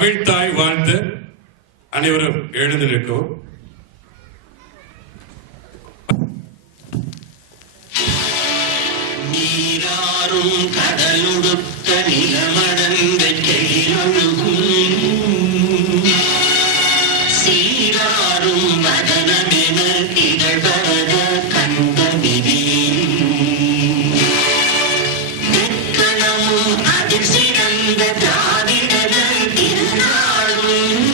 தமிழ் தாய் வாழ்த்து. அனைவரும் எழுந்து நிற்கவும். நீராறும் கடலுடுத்த நிலமடந்த கெழிலொழுகும் சீராறும் மதனமென திகழ்வரத கண்டமிதி வெக்கணமும் அதில் சிறந்த திராவிடர்கள் திருநாளும்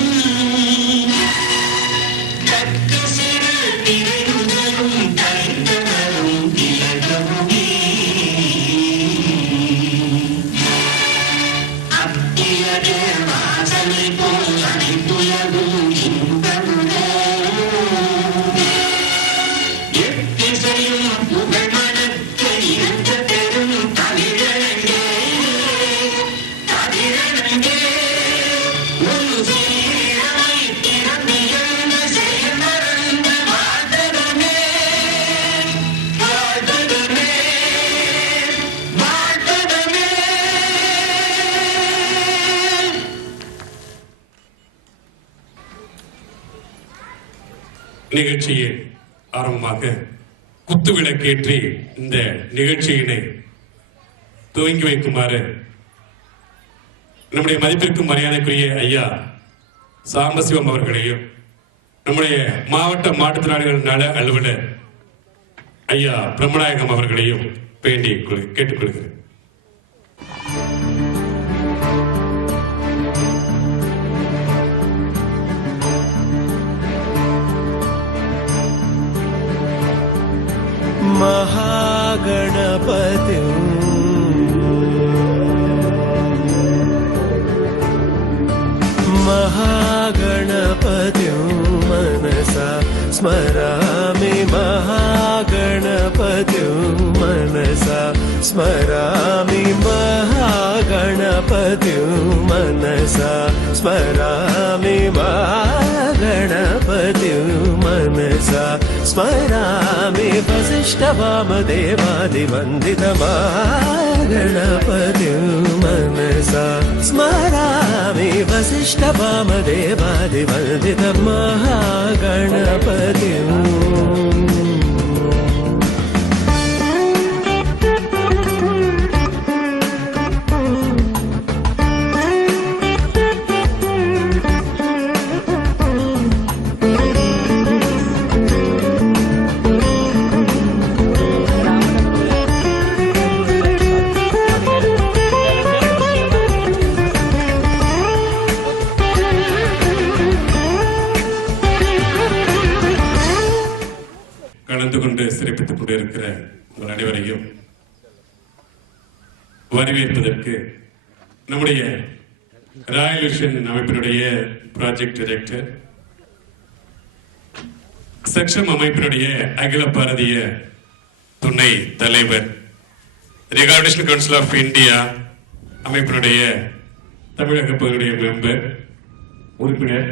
தக்க சிறு திரையுதலும் தைந்தனரும் திலகமுமே வாசனை போல் அனைத்துலகும் எத்திசையும் புகழ் மனத்த இருந்த பெரும் தமிழனங்கே தமிழனங்கே ஒரு சீரமை திறமையந்த செயல் மறந்த வாழ்த்ததமே வாழ்த்ததமே வாழ்த்ததமே. நிகழ்ச்சியின் ஆரம்பமாக குத்து விளக்கேற்றி இந்த நிகழ்ச்சியினை துவங்கி வைக்குமாறு நம்முடைய மதிப்பிற்கும் மரியாதைக்குரிய ஐயா சாம்பசிவம் அவர்களையும் நம்முடைய மாவட்ட மாற்றுத்திறனாளிகள் நல அலுவலர் ஐயா பிரம்மநாயகம் அவர்களையும் வேண்டி கேட்டுக்கொள்கிறேன். महागणपति महागणपति मनसा स्मरामि महागणपति मनसा स्मरामि महागणपति मनसा स्मरामि महागणपति मनसा स्मरामि वसिष्ठवामदेवादिवन्दित महागणपति मनसा स्मरामि वसिष्ठवामदेवादिवन्दित महागणपति. கலந்து கொண்டு சிறப்பித்துக் கொண்டிருக்கிற உங்கள் அனைவரையும் வரவேற்பதற்கு நம்முடைய ராயல் விஷன் அமைப்பினுடைய ப்ராஜெக்ட் டைரக்டர், சக்ஷம் அமைப்பினுடைய அகில பாரதிய துணை தலைவர், ரிகார்டேஷன் கவுன்சில் ஆஃப் இந்தியா அமைப்பினுடைய தமிழக பகுதியுடைய மெம்பர் உறுப்பினர்,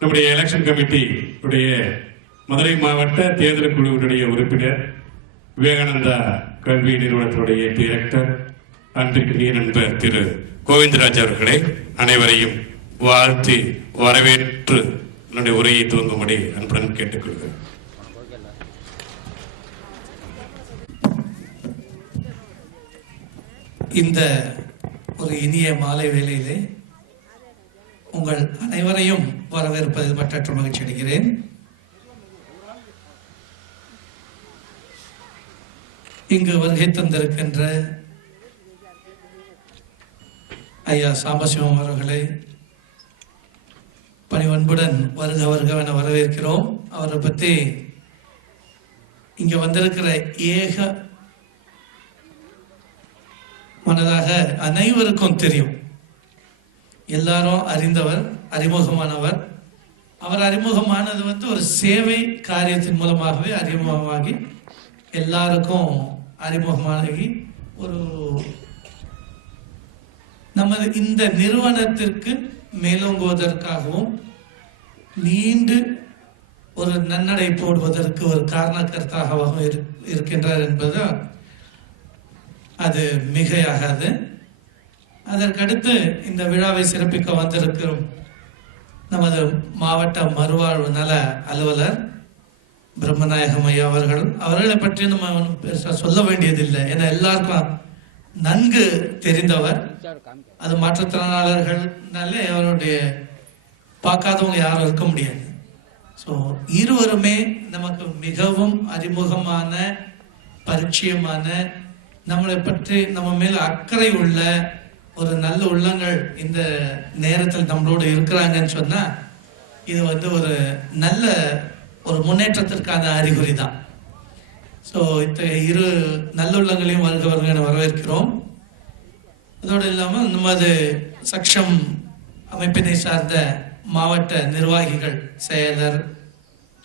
நம்முடைய எலெக்ஷன் கமிட்டி உடைய மதுரை மாவட்ட தேர்தல் குழுவினுடைய உறுப்பினர், விவேகானந்தா கல்வி நிறுவனத்தினுடைய டைரக்டர், அன்பிற்குரிய நண்பர் திரு கோவிந்தராஜ் அவர்களை அனைவரையும் வாழ்த்தி வரவேற்று என்னுடைய உரையை துவங்கும்படி அன்புடன் கேட்டுக்கொள்கிறேன். இந்த ஒரு இனிய மாலை வேளையிலே உங்கள் அனைவரையும் வரவேற்பதில் மற்றற்ற மகிழ்ச்சி அடைகிறேன். இங்கு வருகை தந்திருக்கின்ற ஐயா சாம்பசிவம் அவர்களை பணிவன்புடன் வருக வருக என வரவேற்கிறோம். அவரை பற்றி இங்க வந்திருக்கிற ஏக மனதாக அனைவருக்கும் தெரியும். எல்லாரும் அறிந்தவர், அறிமுகமானவர். அவர் அறிமுகமானது ஒரு சேவை காரியத்தின் மூலமாகவே அறிமுகமாகி எல்லாருக்கும் அறிமுகமாகி ஒரு நமது இந்த நிறுவனத்திற்கு மேலோங்குவதற்காகவும் நீண்டு ஒரு நன்னடை போடுவதற்கு ஒரு காரணக்கர்த்தாகவும் இருக்கின்றார் என்பது அது மிகையாகாது. அதற்கடுத்து இந்த விழாவை சிறப்பிக்க வந்திருக்கிறோம் நமது மாவட்ட மறுவாழ்வு நல அலுவலர் பிரம்மநாயகம் ஐயா அவர்களை பற்றி நம்ம பெருசா சொல்ல வேண்டியதில்லை. ஏன்னா எல்லாருக்கும் நன்கு தெரிந்தவர். அது மாற்றுத்திறனாளர்கள்னாலே அவருடைய பார்க்காதவங்க யாரும் இருக்க முடியாது. ஸோ இருவருமே நமக்கு மிகவும் அறிமுகமான, பரிச்சயமான, நம்மளை பற்றி நம்ம மேல அக்கறை உள்ள ஒரு நல்ல உள்ளங்கள் இந்த நேரத்தில் நம்மளோடு இருக்கிறாங்கன்னு சொன்னா இது ஒரு நல்ல ஒரு முன்னேற்றத்திற்கான அறிகுறி தான். ஸோ இத்தகைய இரு நல்லுள்ளங்களையும் வருக வரவேற்கிறோம். அதோடு இல்லாமல் நமது சக்ஷம் அமைப்பினை சார்ந்த மாவட்ட நிர்வாகிகள், செயலர்,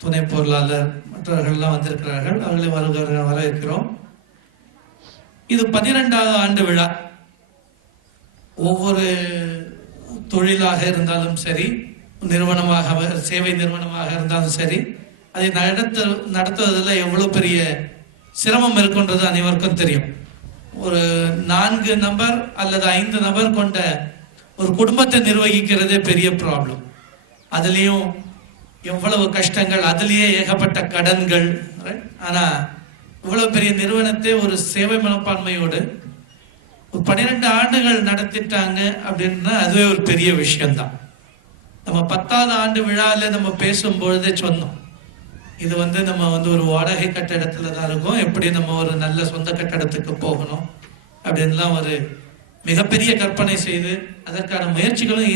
துணை பொருளாளர் மற்றவர்கள்லாம் வந்திருக்கிறார்கள். அவர்களை வருக வரவேற்கிறோம். இது 12வது ஆண்டு விழா. ஒவ்வொரு தொழிலாக இருந்தாலும் சரி, நிறுவனமாக, சேவை நிறுவனமாக இருந்தாலும் சரி, அதை நடத்துவதில் எவ்வளவு பெரிய சிரமம் இருக்குன்றது அனைவருக்கும் தெரியும். ஒரு 4 நபர் அல்லது 5 நபர் கொண்ட ஒரு குடும்பத்தை நிர்வகிக்கிறதே பெரிய ப்ராப்ளம். அதுலேயும் எவ்வளவு கஷ்டங்கள், அதுலேயே ஏகப்பட்ட கடன்கள். ஆனா இவ்வளவு பெரிய நிறுவனத்தை ஒரு சேவை மனப்பான்மையோடு 12 ஆண்டுகள் நடத்திட்டாங்க அப்படின்னா அதுவே ஒரு பெரிய விஷயம்தான். நம்ம 10வது ஆண்டு விழாவில் நம்ம பேசும்பொழுதே சொன்னோம், இது நம்ம ஒரு வாடகை கட்டடத்துல தான் இருக்கும், எப்படி நம்ம ஒரு நல்ல சொந்த கட்டடத்துக்கு போகணும் அப்படின்லாம் ஒரு மிகப்பெரிய கற்பனை செய்து அதற்கான முயற்சிகளும்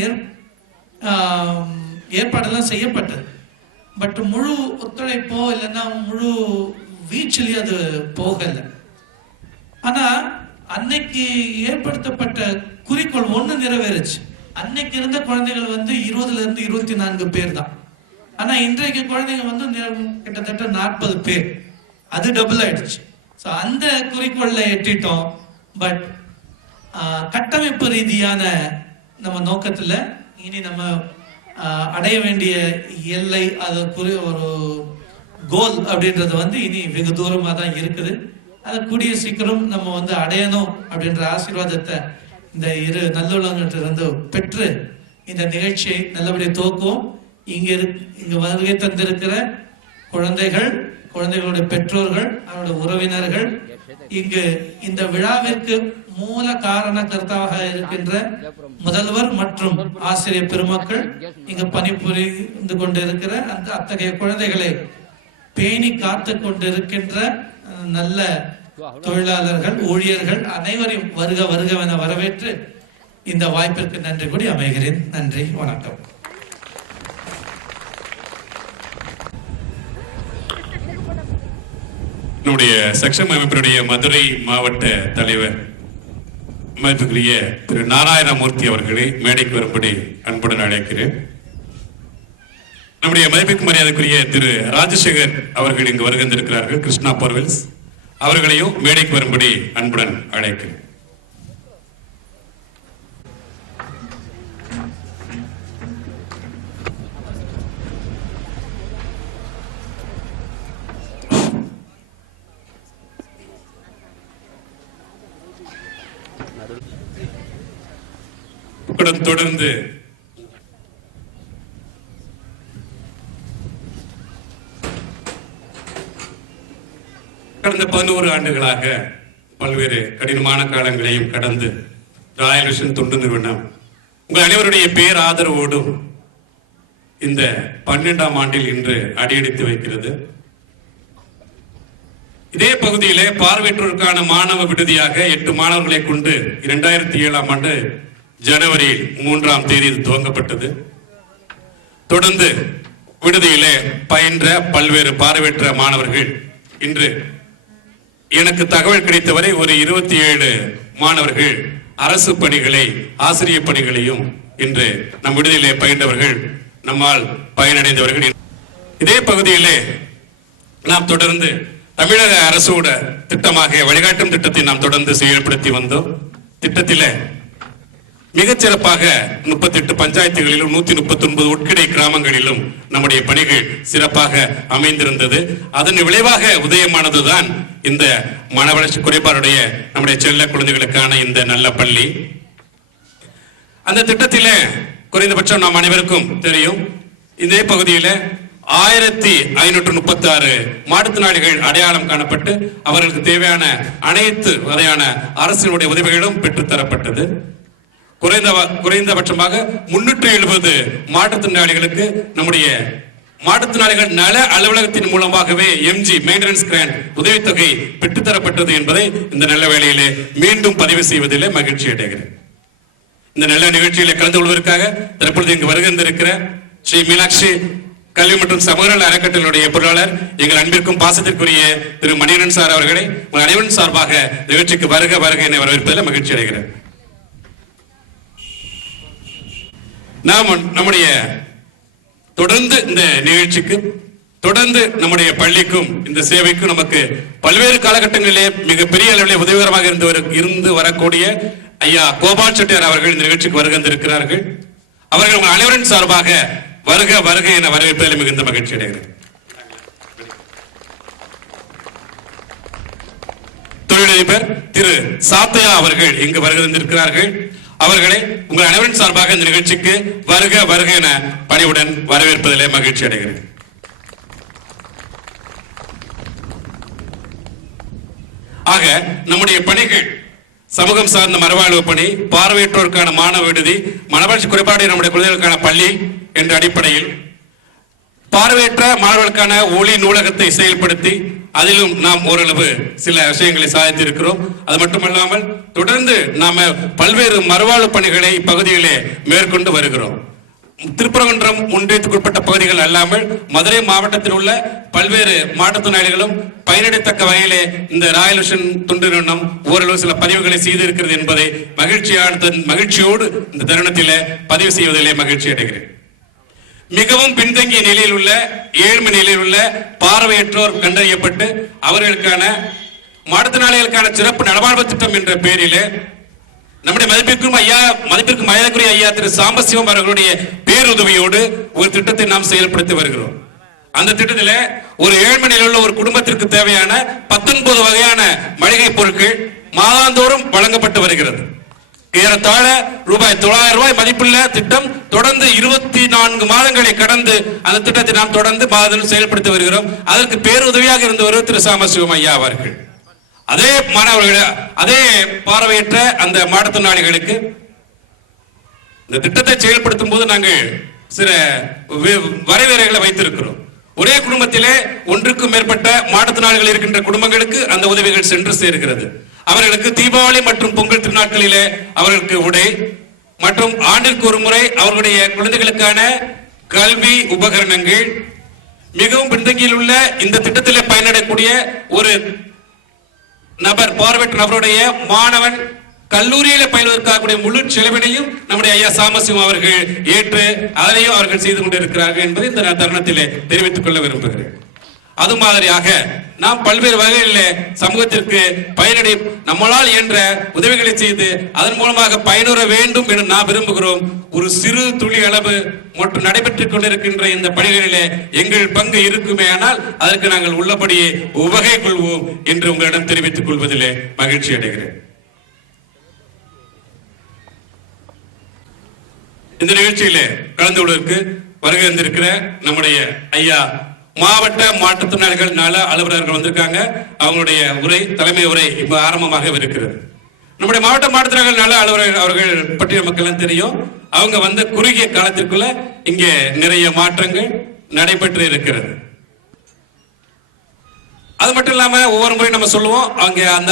ஏற்பாடெல்லாம் செய்யப்பட்டது. பட் முழு ஒத்துழைப்போ இல்லைன்னா முழு வீச்சிலேயே அது போகலை. ஆனா அன்னைக்கு ஏற்படுத்தப்பட்ட குறிக்கோள் ஒண்ணு நிறைவேறுச்சு. அன்னைக்கு இருந்த குழந்தைகள் 20ல இருந்து 24 பேர் தான். ஆனா இன்றைக்கு குழந்தைங்க கிட்டத்தட்ட 40 பேர். அது டபுள் ஆயிடுச்சு. ஸோ அந்த குறிக்கோள்ல எட்டிட்டோம். பட் கட்டமைப்பு ரீதியான நம்ம நோக்கத்துல இனி நம்ம அடைய வேண்டிய எல்லை, அது ஒரு கோல் அப்படின்றது இனி வெகு தூரமா தான் இருக்குது. அதை கூடிய சீக்கிரம் நம்ம அடையணும் அப்படின்ற ஆசீர்வாதத்தை இந்த இரு நல்லுள்ளங்கிட்ட பெற்று இந்த நிகழ்ச்சியை நல்லபடியாக துவக்குவோம். இங்க வருகை தந்திருக்கிற குழந்தைகள், குழந்தைகளுடைய பெற்றோர்கள், அவருடைய உறவினர்கள், இங்கு இந்த விழாவிற்கு மூல காரண கர்த்தாவாக இருக்கின்ற முதல்வர் மற்றும் ஆசிரியர் பெருமக்கள், இங்கு பணிபுரிந்து கொண்டிருக்கிற அந்த அத்தகைய குழந்தைகளை பேணி காத்து கொண்டிருக்கின்ற நல்ல தொழிலாளர்கள், ஊழியர்கள் அனைவரையும் வருக என வரவேற்று இந்த வாய்ப்பிற்கு நன்றி கூடி அமைகிறேன். நன்றி, வணக்கம். நம்முடைய சக்ஷம் அமைப்பினுடைய மதுரை மாவட்ட தலைவர் மதிப்புக்குரிய திரு நாராயணமூர்த்தி அவர்களை மேடைக்கு வரும்படி அன்புடன் அழைக்கிறேன். நம்முடைய மதிப்புக்கு மரியாதைக்குரிய திரு ராஜசேகர் அவர்கள் இங்கு வருகின்றிருக்கிறார்கள், கிருஷ்ணா போர்வெல்ஸ். அவர்களையும் மேடைக்கு வரும்படி அன்புடன் அழைக்கிறேன். தொடர்ந்து கடந்த 11 ஆண்டுகளாக பல்வேறு கடினமான காலங்களையும் கடந்து ராயல் விஷன் தொண்டு நிறுவனம் உங்கள் அனைவருடைய பேர் ஆதரவோடும் இந்த 12ஆம் ஆண்டில் இன்று அடியெடுத்து வைக்கிறது. இதே பகுதியிலே பார்வையற்றோருக்கான மாணவ விடுதியாக 8 மாணவர்களை கொண்டு 2007ஆம் ஆண்டு ஜனவரி 3ஆம் தேதி துவங்கப்பட்டது. தொடர்ந்து விடுதியிலே பயின்ற பல்வேறு பார்வையற்ற மாணவர்கள் இன்று எனக்கு தகவல் கிடைத்தவரை ஒரு 27 மாணவர்கள் அரசு பணிகளை, ஆசிரியர் பணிகளையும் இன்று நம் விடுதியிலே பயின்றவர்கள், நம்மால் பயனடைந்தவர்கள். இதே பகுதியிலே நாம் தொடர்ந்து தமிழக அரசோட திட்டமாக வழிகாட்டும் திட்டத்தை நாம் தொடர்ந்து செயல்படுத்தி வந்தோம். திட்டத்திலே மிகச்சிறப்பாக 38 பஞ்சாயத்துகளிலும் 139 உட்கிடை கிராமங்களிலும் நம்முடைய பணிகள் சிறப்பாக அமைந்திருந்தது. அதன் விளைவாக உதயமானதுதான் இந்த மன வளர்ச்சி குறைபாடுடைய நம்முடைய செல்ல குழந்தைகளுக்கான இந்த நல்ல பள்ளி. அந்த திட்டத்திலே குறைந்தபட்சம் நாம் அனைவருக்கும் தெரியும், இதே பகுதியில் 1536 மாற்றுத்திறனாளிகள் அடையாளம் காணப்பட்டு அவர்களுக்கு தேவையான அனைத்து வகையான அரசினுடைய உதவிகளும் பெற்றுத்தரப்பட்டது. குறைந்தபட்சமாக 370 மாற்றுத்திறனாளிகளுக்கு நம்முடைய மாற்றுத்திறனாளிகள் நல அலுவலகத்தின் மூலமாகவே எம்ஜி மெயின்டெனன்ஸ் கிராண்ட் உதவித்தொகை பெற்றுத்தரப்பட்டது என்பதை இந்த நல்ல வேளையிலே மீண்டும் பதிவு செய்வதிலே மகிழ்ச்சி அடைகிறேன். இந்த நல்ல நிகழ்ச்சியிலே கலந்து கொள்வதற்காக தற்பொழுது இங்கு வருகின்றிருக்கிற ஸ்ரீ மீனாட்சி கல்வி மற்றும் சமூக நல அறக்கட்டளையுடைய பொருளாளர் எங்கள் அன்பிற்கும் பாசத்திற்குரிய திரு மணிகண்டன் சார் அவர்களை உங்கள் அனைவரின் சார்பாக நிகழ்ச்சிக்கு வருக வருக என வரவேற்பதில் மகிழ்ச்சி அடைகிறேன். நாம் நம்முடைய தொடர்ந்து இந்த நிகழ்ச்சிக்கு தொடர்ந்து நம்முடைய பள்ளிக்கும் இந்த சேவைக்கும் நமக்கு பல்வேறு காலகட்டங்களிலே மிகப்பெரிய அளவிலே உதவிகரமாக இருந்து வரக்கூடிய ஐயா கோபால் செட்டியார் அவர்கள் இந்த நிகழ்ச்சிக்கு வருகின்றிருக்கிறார்கள். அவர்கள் உங்கள் அனைவரின் சார்பாக வருக வருக என வரவேற்பதில் மிகுந்த மகிழ்ச்சி அடைகிறேன். தொழிலதிபர் திரு சாத்தையா அவர்கள் இங்கு வருகின்றிருக்கிறார்கள். அவர்களை உங்கள் அனைவரின் சார்பாக இந்த நிகழ்ச்சிக்கு வருக வருக என பணிவுடன் வரவேற்பதிலே மகிழ்ச்சி அடைகிறேன். ஆக நம்முடைய பணிகள் சமூகம் சார்ந்த மறுவாழ்வு பணி, பார்வையற்றோருக்கான மாணவ விடுதி, மனவளர்ச்சி குறைபாடு நம்முடைய குழந்தைகளுக்கான பள்ளி என்ற அடிப்படையில் பார்வையற்ற மாணவர்களுக்கான ஒளி நூலகத்தை செயல்படுத்தி அதிலும் நாம் ஓரளவு சில விஷயங்களை சாதித்திருக்கிறோம். அது மட்டுமல்லாமல் தொடர்ந்து நாம பல்வேறு மறுவாழ்வு பணிகளை இப்பகுதியிலே மேற்கொண்டு வருகிறோம். திருப்பரங்குன்றம் ஒன்றியத்துக்குட்பட்ட பகுதிகள் அல்லாமல் மதுரை மாவட்டத்தில் உள்ள பல்வேறு மாற்றுத்திறனாளிகளும் பயனடைத்தக்க வகையிலே இந்த ராயல் விஷன் தொண்டு நிறுவனம் ஓரளவு சில பதிவுகளை செய்திருக்கிறது என்பதை மகிழ்ச்சியோடு இந்த தருணத்திலே பதிவு செய்வதிலே மகிழ்ச்சி அடைகிறேன். மிகவும் பின்தங்கிய நிலையில் உள்ள ஏழ்மை நிலையில் உள்ள பார்வையற்றோர் கண்டறியப்பட்டு அவர்களுக்கான மாற்றுத்திறனாளிகளுக்கான சிறப்பு நலவாழ்வு திட்டம் என்ற பெயரிலே நம்முடைய மதிப்பிற்கும் மரியாதைக்குரிய ஐயா திரு சாம்பசிவம் அவர்களுடைய பேருதவியோடு ஒரு திட்டத்தை நாம் செயல்படுத்தி வருகிறோம். அந்த திட்டத்தில் ஒரு ஏழ்மை நிலையில் உள்ள ஒரு குடும்பத்திற்கு தேவையான 19 வகையான மளிகை பொருட்கள் மாதாந்தோறும் வழங்கப்பட்டு வருகிறது. ஏறத்தாழ ரூபாய் 900 மதிப்புள்ள திட்டம் தொடர்ந்து 24 மாதங்களை கடந்து அந்த திட்டத்தை நாம் தொடர்ந்து மாதம் செயல்படுத்தி வருகிறோம். அதற்கு பேருதவியாக இருந்தவர் திரு சாம்பசிவம் ஐயா அவர்கள். அதே மாணவர்கள், அதே பார்வையற்ற அந்த மாற்றுத்திறனாளிகளுக்கு இந்த திட்டத்தை செயல்படுத்தும் போது நாங்கள் சில வரையறைகளை வைத்திருக்கிறோம். ஒரே குடும்பத்திலே ஒன்றுக்கும் மேற்பட்ட மாற்றுத்திறனாளிகள் இருக்கின்ற குடும்பங்களுக்கு அந்த உதவிகள் சென்று சேர்கிறது. அவர்களுக்கு தீபாவளி மற்றும் பொங்கல் திருநாட்களிலே அவர்களுக்கு உடை மற்றும் ஆண்டிற்கு ஒரு முறை அவர்களுடைய குழந்தைகளுக்கான கல்வி உபகரணங்கள், மிகவும் பின்தங்கியில் உள்ள இந்த திட்டத்திலே பயனடையக்கூடிய ஒரு நபர், பார்வையற்ற நபருடைய மாணவன் கல்லூரியில பயில்வதற்காக முழு செலவினையும் நம்முடைய ஐயா சாம்பசிவம் அவர்கள் ஏற்று அதனையும் அவர்கள் செய்து கொண்டிருக்கிறார்கள் என்பதை இந்த தருணத்திலே தெரிவித்துக் கொள்ள விரும்புகிறேன். அது மாதிரியாக நாம் பல்வேறு வகைகளில் சமூகத்திற்கு பயனடை நம்மளால் என்ற உதவிகளை செய்து அதன் மூலமாக பயனுற வேண்டும் என நாம் விரும்புகிறோம். ஒரு சிறு துளி அளவு மற்றும் நடைபெற்றுக் கொண்டிருக்கின்ற இந்த பணிகளிலே எங்கள் பங்கு இருக்குமே ஆனால் அதற்கு நாங்கள் உள்ளபடியே உவகை கொள்வோம் என்று உங்களிடம் தெரிவித்துக் கொள்வதிலே மகிழ்ச்சி அடைகிறேன். இந்த நிகழ்ச்சியிலே கலந்து கொள்வதற்கு வருகை வந்திருக்கிற நம்முடைய ஐயா மாவட்ட மாற்றுத்திறனாளிகள் நல அலுவலர்கள் வந்திருக்காங்க. அவங்களுடைய உரை, தலைமை உரை இப்ப ஆரம்பமாக இருக்கிறது. நம்முடைய மாவட்ட மாற்றுத்திறனாளிகள் நல அலுவலர்கள் அவர்கள் பற்றி நமக்கு எல்லாம் தெரியும். அவங்க வந்த குறுகிய காலத்திற்குள்ள இங்கே நிறைய மாற்றங்கள் நடைபெற்று இருக்கிறது. அது மட்டும் இல்லாம ஒவ்வொரு முறை நம்ம சொல்லுவோம், அங்க அந்த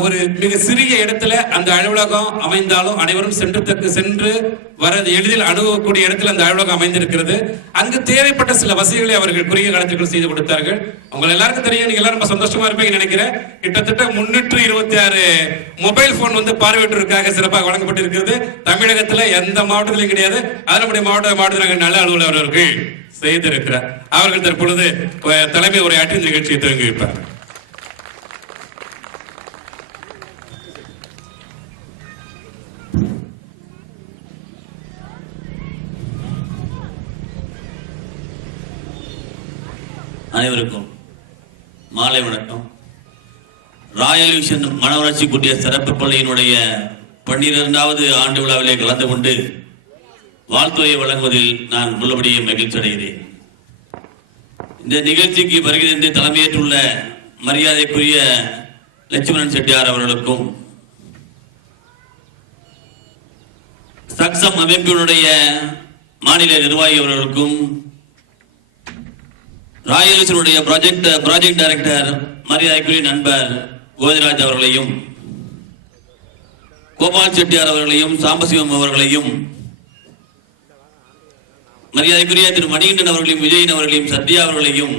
ஒரு மிக சிறிய இடத்துல அந்த அலுவலகம் அமைந்தாலும் அனைவரும் சென்று வரது எளிதில் அணுகக்கூடிய இடத்துல அந்த அலுவலகம் அமைந்திருக்கிறது. அங்கு தேவைப்பட்ட சில வசதிகளை அவர்கள் குறுகிய காலத்திற்குள் செய்து கொடுத்தார்கள். அவங்க எல்லாருக்கும் தெரியும், நீங்க எல்லாரும் ரொம்ப சந்தோஷமா இருப்பீங்க நினைக்கிறேன். கிட்டத்தட்ட 326 மொபைல் போன் பார்வையற்றோருக்காக சிறப்பாக வழங்கப்பட்டிருக்கிறது. தமிழகத்துல எந்த மாவட்டத்திலும் கிடையாது. அது நம்முடைய மாவட்ட நல அலுவலர் அவர்கள் செய்திருக்கிறார். அவர்கள் தற்பொழுது தலைமை உரையாற்றி நிகழ்ச்சியை துவங்கி வைப்பார். அனைவருக்கும் மாலை வணக்கம். ராயல் விஷன் மனவளர்ச்சி கூட்டிய சிறப்பு பள்ளியினுடைய 12வது ஆண்டு விழாவிலே கலந்து கொண்டு வாழ்த்துறையை வழங்குவதில் நான் உள்ளபடியே மகிழ்ச்சி அடைகிறேன். இந்த நிகழ்ச்சிக்கு வருகிறது தலைமையேற்றுள்ள மரியாதைக்குரிய லட்சுமணன் செட்டியார் அவர்களுக்கும், சக்சம் அமைப்பினுடைய மாநில நிர்வாகி அவர்களுக்கும், ராயல்ஸினுடைய ப்ராஜெக்ட் டைரக்டர் மரியாதைக்குரிய நண்பர் கோவிந்தராஜ் அவர்களையும், கோபால் செட்டியார் அவர்களையும், சாம்பசிவம் அவர்களையும், மரியாதைக்குரிய திரு மணிகண்டன் அவர்களையும், விஜயன் அவர்களையும், சத்யா அவர்களையும்,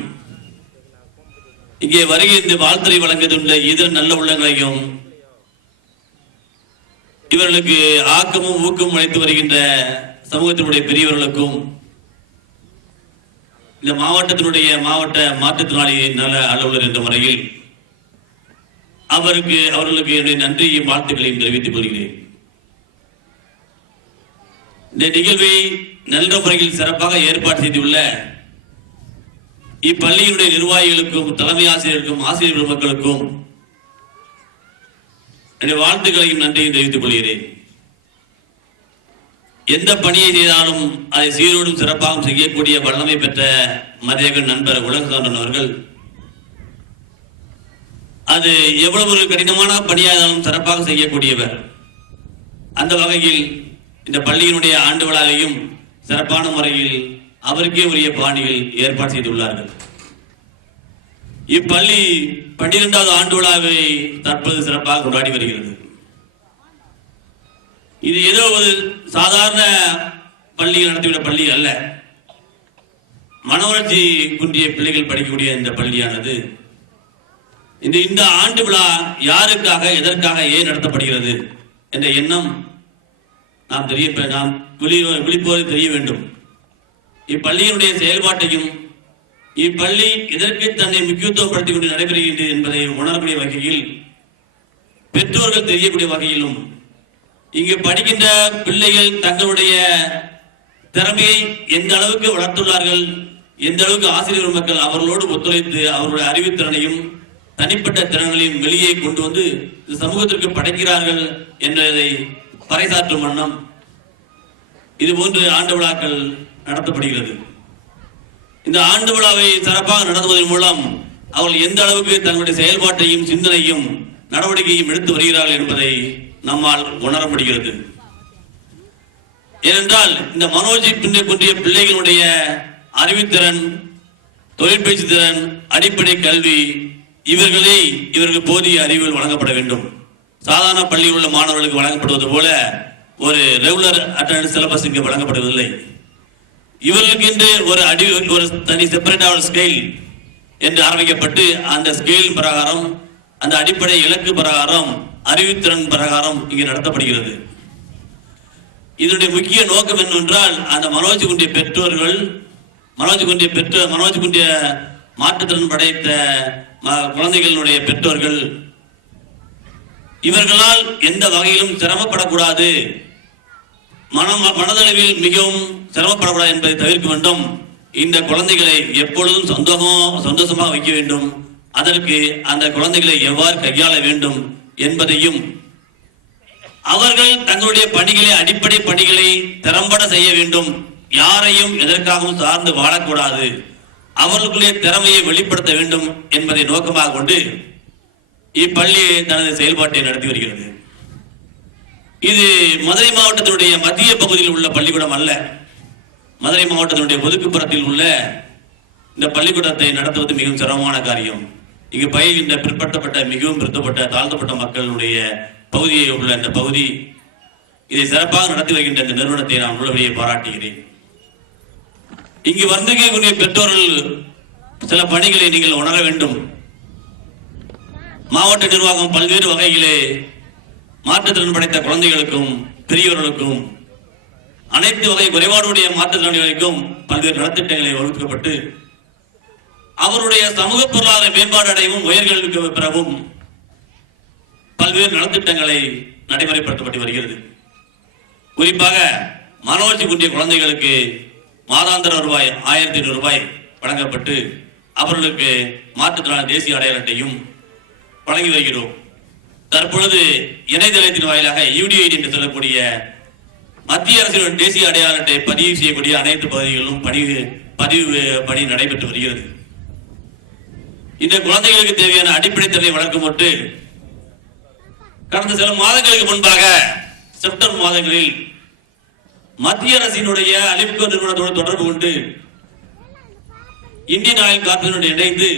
இங்கே வருகை இந்த வாழ்த்துறை வழங்குகின்ற இதர நல்ல உள்ளங்களையும், இவர்களுக்கு ஆக்கமும் ஊக்கமும் அளித்து வருகின்ற சமூகத்தினுடைய பெரியவர்களுக்கும், இந்த மாவட்டத்தினுடைய மாவட்ட மாற்றுத்திறனாளி நல அலுவலர் என்ற முறையில் அவர்களுக்கு என்னுடைய நன்றியையும் வாழ்த்துக்களையும் தெரிவித்துக் கொள்கிறேன். இந்த நிகழ்வை நல்ல முறையில் சிறப்பாக ஏற்பாடு செய்துள்ள இப்பள்ளியினுடைய நிர்வாகிகளுக்கும், தலைமை ஆசிரியருக்கும், ஆசிரியர் பெருமக்களுக்கும் என்னுடைய வாழ்த்துக்களையும் நன்றியும் தெரிவித்துக் கொள்கிறேன். எந்த பணியை செய்தாலும் அதை சீரோடும் சிறப்பாக செய்யக்கூடிய வல்லமை பெற்ற மதிய நண்பர் உலகசான்றன் அவர்கள் அது எவ்வளவு ஒரு கடினமான பணியானாலும் சிறப்பாக செய்யக்கூடியவர். அந்த வகையில் இந்த பள்ளியினுடைய ஆண்டு விழாவையும் சிறப்பான முறையில் அவருக்கே உரிய பாணியில் ஏற்பாடு செய்துள்ளார்கள். இப்பள்ளி 12வது ஆண்டு விழாவை தற்போது சிறப்பாக கொண்டாடி வருகிறது. இது ஏதோ ஒரு சாதாரண பள்ளியில் நடத்திவிட பள்ளி அல்ல. மனவளர்ச்சி குன்றிய பிள்ளைகள் படிக்கக்கூடிய இந்த பள்ளியானது இந்த ஆண்டு விழா யாருக்காக, எதற்காக, ஏன் நடத்தப்படுகிறது என்ற எண்ணம் நாம் விழிப்போது தெரிய வேண்டும். இப்பள்ளியினுடைய செயல்பாட்டையும் இப்பள்ளி இதற்கு தன்னை முக்கியத்துவப்படுத்திக் கொண்டு நடைபெறுகின்றது என்பதை உணரக்கூடிய வகையில், பெற்றோர்கள் தெரியக்கூடிய வகையிலும், இங்கு படிக்கின்ற பிள்ளைகள் தங்களுடைய திறமையை எந்த அளவுக்கு வளர்த்துள்ளார்கள், எந்த அளவுக்கு ஆசிரியர் மக்கள் அவர்களோடு ஒத்துழைத்து அவர்களுடைய அறிவுத்திறனையும் தனிப்பட்ட திறன்களையும் வெளியே கொண்டு வந்து இந்த சமூகத்திற்கு படைக்கிறார்கள் என்பதை பறைசாற்றும் வண்ணம் இதுபோன்று ஆண்டு விழாக்கள் நடத்தப்படுகிறது. இந்த ஆண்டு விழாவை சிறப்பாக நடத்துவதன் மூலம் அவர்கள் எந்த அளவுக்கு தங்களுடைய செயல்பாட்டையும் சிந்தனையும் நடவடிக்கையும் எடுத்து வருகிறார்கள் என்பதை நம்மால் உணர முடிகிறது. ஏனென்றால் இந்த மனோஜி குன்றிய பிள்ளைகளுடைய அறிவுத்திறன், தொழிற்பயிற்சி திறன், அடிப்படை கல்வி இவர்களுக்கு போதிய அறிவுகள் வழங்கப்பட வேண்டும். சாதாரண பள்ளியில் உள்ள மாணவர்களுக்கு வழங்கப்படுவது போல ஒரு ரெகுலர் அட்டெண்டன்ஸ் சிலபஸ் இங்கு வழங்கப்படுவதில்லை. இவர்களுக்கு என்று ஒரு தனி செப்பரேட் ஸ்கேல் என்று ஆரம்பிக்கப்பட்டு அந்த ஸ்கேல் பிரகாரம், அந்த அடிப்படை இலக்கு பிரகாரம், அறிவுத்திறன் பிரகாரம் இங்கு நடத்தப்படுகிறது. இதனுடைய முக்கிய நோக்கம் என்னவென்றால் அந்த மனோஜ் குன்றிய பெற்றோர்கள், மனோஜ் குன்றிய மாற்றுத்திறன் படைத்த குழந்தைகளுடைய பெற்றோர்கள் இவர்களால் எந்த வகையிலும் சிரமப்படக்கூடாது, மனதளவில் மிகவும் சிரமப்படக்கூடாது என்பதை தவிர்க்க வேண்டும். இந்த குழந்தைகளை எப்பொழுதும் சந்தோஷமாக வைக்க வேண்டும். அதற்கு அந்த குழந்தைகளை எவ்வாறு கையாள வேண்டும் என்பதையும், அவர்கள் தங்களுடைய பணிகளை, அடிப்படை பணிகளை திறம்பட செய்ய வேண்டும். யாரையும் எதற்காகவும் சார்ந்து வாழக்கூடாது, அவர்களுடைய திறமையை வெளிப்படுத்த வேண்டும் என்பதை நோக்கமாக கொண்டு இப்பள்ளி தனது செயல்பாட்டை நடத்தி வருகிறது. இது மதுரை மாவட்டத்தினுடைய மத்திய பகுதியில் உள்ள பள்ளிக்கூடம் அல்ல. மதுரை மாவட்டத்தினுடைய ஒதுக்குப்புறத்தில் உள்ள இந்த பள்ளிக்கூடத்தை நடத்துவது மிகவும் சிரமமான காரியம். இங்கு பயில்கின்ற பிற்படுத்தப்பட்ட, மிகவும் பிற்படுத்தப்பட்ட, தாழ்த்தப்பட்ட மக்களுடைய பகுதியை உள்ள இந்த பகுதி இதை சிறப்பாக நடத்தி வருகின்ற இந்த நிறுவனத்தை நான் உள்ளபடியே பாராட்டுகிறேன். இங்கு வந்திருக்கக்கூடிய பெற்றோர்கள் சில பணிகளை நீங்கள் உணர வேண்டும். மாவட்ட நிர்வாகம் பல்வேறு வகையிலே மாற்றுத்திறன் படைத்த குழந்தைகளுக்கும் பெரியவர்களுக்கும் அனைத்து வகை குறைபாடுடைய மாற்றுத்திறனாளிகளுக்கும் பல்வேறு நலத்திட்டங்களை வகுக்கப்பட்டு அவருடைய சமூக பொருளாதார மேம்பாடு அடையவும் உயர்கல்விக்கு பெறவும் பல்வேறு நலத்திட்டங்களை நடைமுறைப்படுத்தப்பட்டு வருகிறது. குறிப்பாக மனோஜி குன்றிய குழந்தைகளுக்கு மாதாந்திர ரூபாய் 1500 வழங்கப்பட்டு அவர்களுக்கு மாற்றுத்திறனாளி தேசிய அடையாள அட்டையும் வழங்கி வருகிறோம். தற்பொழுது இணையதளத்தின் வாயிலாக UDID என்று சொல்லக்கூடிய மத்திய அரசின் தேசிய அடையாள அட்டை பதிவு செய்யக்கூடிய அனைத்து பகுதிகளிலும் பதிவு பணி நடைபெற்று வருகிறது. இந்த குழந்தைகளுக்கு தேவையான அடிப்படை திறனை வளர்க்கும் பொருட்டு கடந்த சில மாதங்களுக்கு முன்பாக செப்டம்பர் மாதங்களில் மத்திய அரசினுடைய அலிப்கோ நிறுவனத்தோடு தொடர்பு கொண்டு இந்தியன் ஆயில் கார்ப்பரேஷனுடன் இணைந்து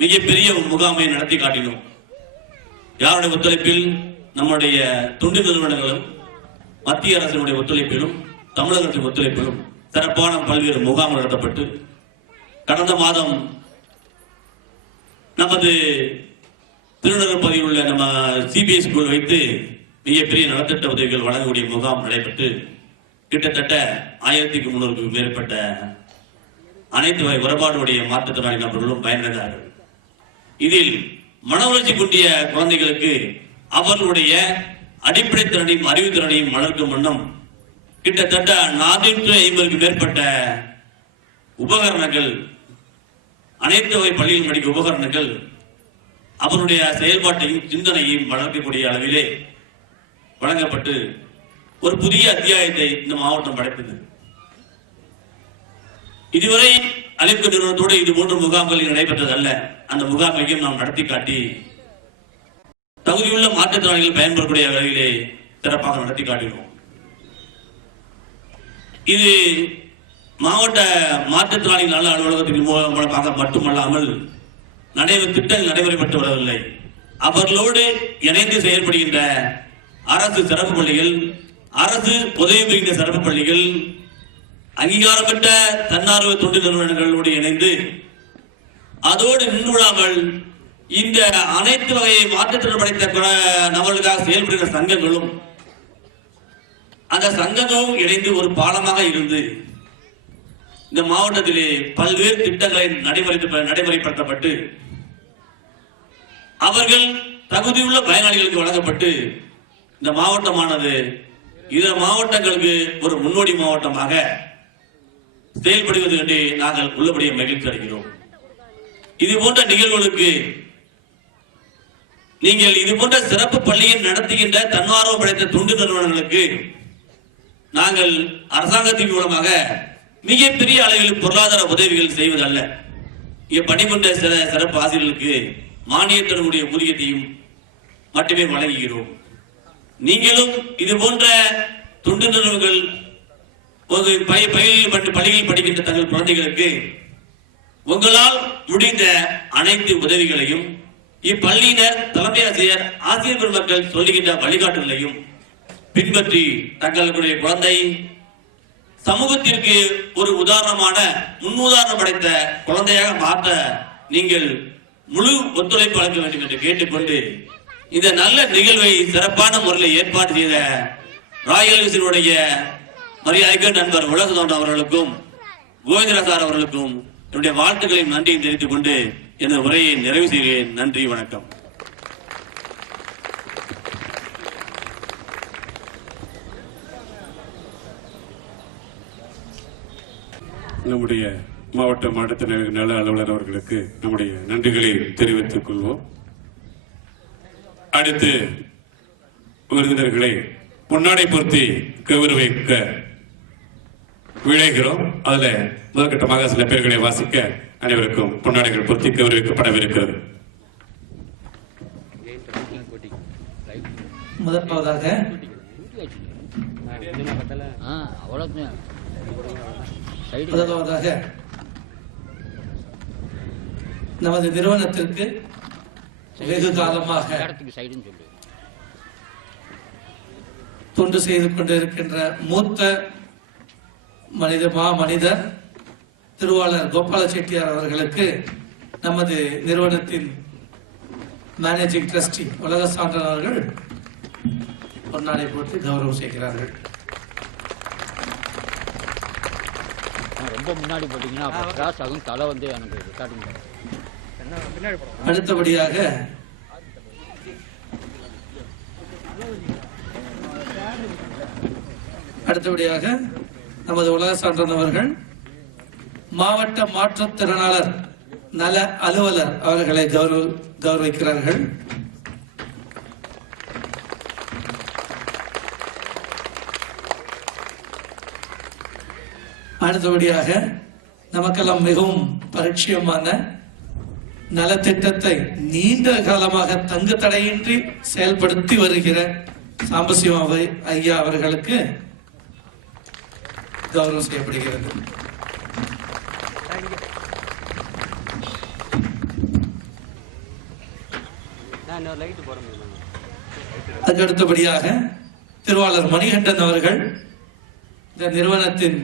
மிகப்பெரிய முகாமை நடத்தி காட்டினோம். யாருடைய ஒத்துழைப்பில்? நம்முடைய தொண்டு நிறுவனங்களும் மத்திய அரசினுடைய ஒத்துழைப்பிலும் தமிழகத்தின் ஒத்துழைப்பிலும் சிறப்பான பல்வேறு முகாம்கள் நடத்தப்பட்டு கடந்த மாதம் நமது திருநகர் பகுதியில் உள்ள நம்ம CBSE ஸ்கூல் வைத்து மிகப்பெரிய நலத்திட்ட உதவிகள் வழங்கக்கூடிய முகாம் நடைபெற்று கிட்டத்தட்ட 1300க்கும் மேற்பட்ட அனைத்து வகை குறைபாடுடைய மாற்றுத்திறனாளி நபர்களும் பயனடைந்தார்கள். இதில் மன வளர்ச்சி குன்றிய குழந்தைகளுக்கு அவர்களுடைய அடிப்படை திறனையும் அறிவுத்திறனையும் வளர்க்கும் வண்ணம் கிட்டத்தட்ட 450க்கும் மேற்பட்ட உபகரணங்கள், அனைத்து வகை பள்ளியில் படிக்கும் உபகரணங்கள் அவருடைய செயல்பாட்டையும் சிந்தனையும் வளர்க்கக்கூடிய அளவிலே வழங்கப்பட்டு ஒரு புதிய அத்தியாயத்தை இந்த மாவட்டம் படைத்தது. இதுவரை அலிப்கோ நிறுவனத்தோடு இது போன்ற முகாம்கள் நடைபெற்றதல்ல. அந்த முகாமையும் நாம் நடத்தி காட்டி தகுதியுள்ள மாற்றுத்திறனாளிகள் பயன்படக்கூடிய வகையிலே சிறப்பாக நடத்தி காட்டினோம். இது மாவட்ட மாற்றுத்திறனாளிகள் நல அலுவலகத்தின் மூலமாக மட்டுமல்லாமல் திட்டங்கள் நடைமுறைப்பட்டு வரவில்லை. அவர்களோடு இணைந்து செயல்படுகின்ற அரசு சிறப்பு பள்ளிகள், அரசு உதவி புரிகின்ற சிறப்பு பள்ளிகள், அங்கீகாரம் பெற்ற தன்னார்வ தொண்டு நிறுவனங்களோடு இணைந்து அதோடு நின்று விடாமல் இந்த அனைத்து வகை மாற்றுத்திறன் படைத்த நபர்களுக்காக செயல்படுகிற சங்கங்களும் அந்த சங்கங்களும் இணைந்து ஒரு பாலமாக இருந்து இந்த மாவட்டத்திலே பல்வேறு திட்டங்களை நடைமுறைப்படுத்தப்பட்டு அவர்கள் தகுதியுள்ள பயனாளிகளுக்கு வழங்கப்பட்டு இந்த மாவட்டமானது இதர மாவட்டங்களுக்கு ஒரு முன்னோடி மாவட்டமாக செயல்படுவது என்று நாங்கள் உள்ளபடியே மகிழ்ச்சி அடைகிறோம். இது போன்ற நிகழ்வுகளுக்கு நீங்கள் இது போன்ற சிறப்பு பள்ளியை நடத்துகின்ற தன்னார்வம் படைத்த தொண்டு நிறுவனங்களுக்கு நாங்கள் அரசாங்கத்தின் மூலமாக மிகப்பெரிய அளவில் பொருளாதார உதவிகள் செய்வதல்ல. இங்கே பணிபுரிந்த சில சிறப்பு ஆசிரியர்களுக்கு மானியத்தினுடைய ஊதியத்தையும் மட்டுமே வழங்குகிறோம். நீங்களும் இது போன்ற தொண்டு நிறுவனங்கள் பள்ளியில் படிக்கின்ற தங்கள் குழந்தைகளுக்கு உங்களால் முடிந்த அனைத்து உதவிகளையும் இப்பள்ளியினர், தலைமை ஆசிரியர், ஆசிரியர் பெருமக்கள் சொல்லுகின்ற வழிகாட்டுதலையும் பின்பற்றி தங்களுடைய குழந்தை சமூகத்திற்கு ஒரு உதாரணமான முன்னுதாரணம் படைத்த குழந்தையாக மாற்ற நீங்கள் முழு ஒத்துழைப்பு வழங்க வேண்டும் என்று கேட்டுக்கொண்டு இந்த நல்ல நிகழ்வை சிறப்பான முறையில் ஏற்பாடு செய்த ராயல் விசினுடைய மரியாதைக்கு நண்பர் உலகதோன் அவர்களுக்கும் கோவிந்தரா சார் அவர்களுக்கும் என்னுடைய வாழ்த்துக்களையும் நன்றியும் தெரிவித்துக் கொண்டு எனது உரையை நிறைவு செய்கிறேன். நன்றி, வணக்கம். நம்முடைய மாவட்ட மாற்றுத்திறனாளி நல அலுவலர் அவர்களுக்கு நம்முடைய நன்றிகளை தெரிவித்துக் கொள்வோம். அடுத்து விருந்தினர்களை பொன்னாடை பொருத்தி கௌரவிக்க விளைகிறோம். அதுல முதற்கட்டமாக சில பேர்களை வாசிக்க அனைவருக்கும் பொன்னாடைகள் பொருத்தி கௌரவிக்கப்படவிருக்கிறது. முதலாவதாக நமது நிறுவனத்திற்கு வெகு காலமாக தொண்டு செய்து கொண்டிருக்கின்ற மூத்த மனிதர் திருவாளர் கோபால செட்டியார் அவர்களுக்கு நமது நிறுவனத்தின் மேனேஜிங் ட்ரஸ்டி உலக சான்றன் அவர்கள் பொன்னாடை போட்டு கௌரவம் செய்கிறார்கள். ரொம்ப முன்னாடி போட்டீங்கன்னா அப்ப கிராஸ் ஆகும், தலை வந்து எனக்கு ரெக்கார்டிங். அடுத்தபடியாக நமது உலக சான்றன் அவர்கள் மாவட்ட மாற்றுத்திறனாளர் நல அலுவலர் அவர்களை கௌரவிக்கிறார்கள். அடுத்தபடியாக நமக்கெல்லாம் மிகவும் பரிச்சயமான நலத்திட்டத்தை நீண்ட காலமாக தங்கு தடையின்றி செயல்படுத்தி வருகிற சாம்பசிவம் ஐயா அவர்களுக்கு கௌரவம் செய்யப்படுகிறது. அதுக்கு அடுத்தபடியாக திருவாளர் மணிகண்டன் அவர்கள் இந்த நிறுவனத்தின்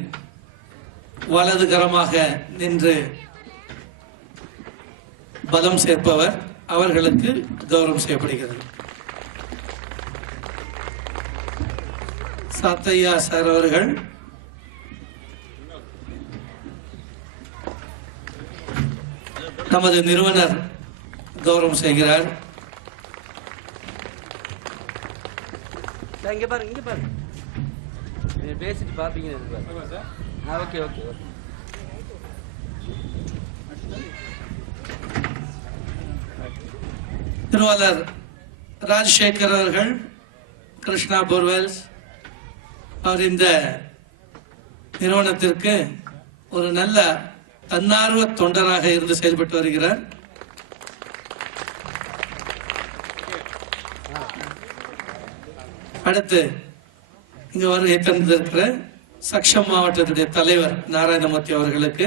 வலதுகரமாக நின்று பலம் சேர்ப்பவர், அவர்களுக்கு கௌரவம் செய்யப்படுகிறது. சாத்தையா சார் அவர்கள் நமது நிறுவனர் கௌரவம் செய்கிறார். இங்க பாருங்க பேசிட்டு பாப்பீங்க. Okay okay okay. திருவாளர் ராஜசேகர் அவர்கள் கிருஷ்ணா போர்வெல்ஸ், அவர் இந்த நிறுவனத்திற்கு ஒரு நல்ல தன்னார்வ தொண்டராக இருந்து செயல்பட்டு வருகிறார். அடுத்து இங்க வருகை தந்திருக்கிற சக்ஷம் மாவட்டத்துடைய தலைவர் நாராயணமூர்த்தி அவர்களுக்கு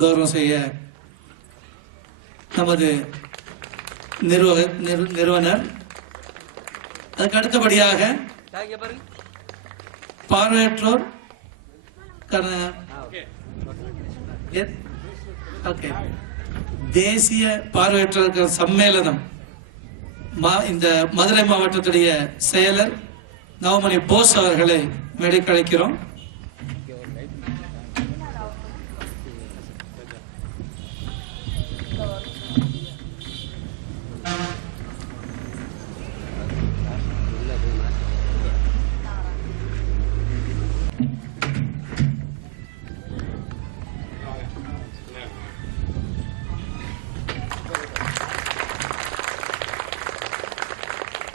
கௌரவம் செய்ய நமது நிறுவனர். அதுக்கு அடுத்தபடியாக பார்வையற்றோர் தேசிய பார்வையற்றோர் சம்மேளனம் இந்த மதுரை மாவட்டத்துடைய செயலர் நவமணி போஸ் அவர்களை மேடைக்கு அழைக்கிறோம்.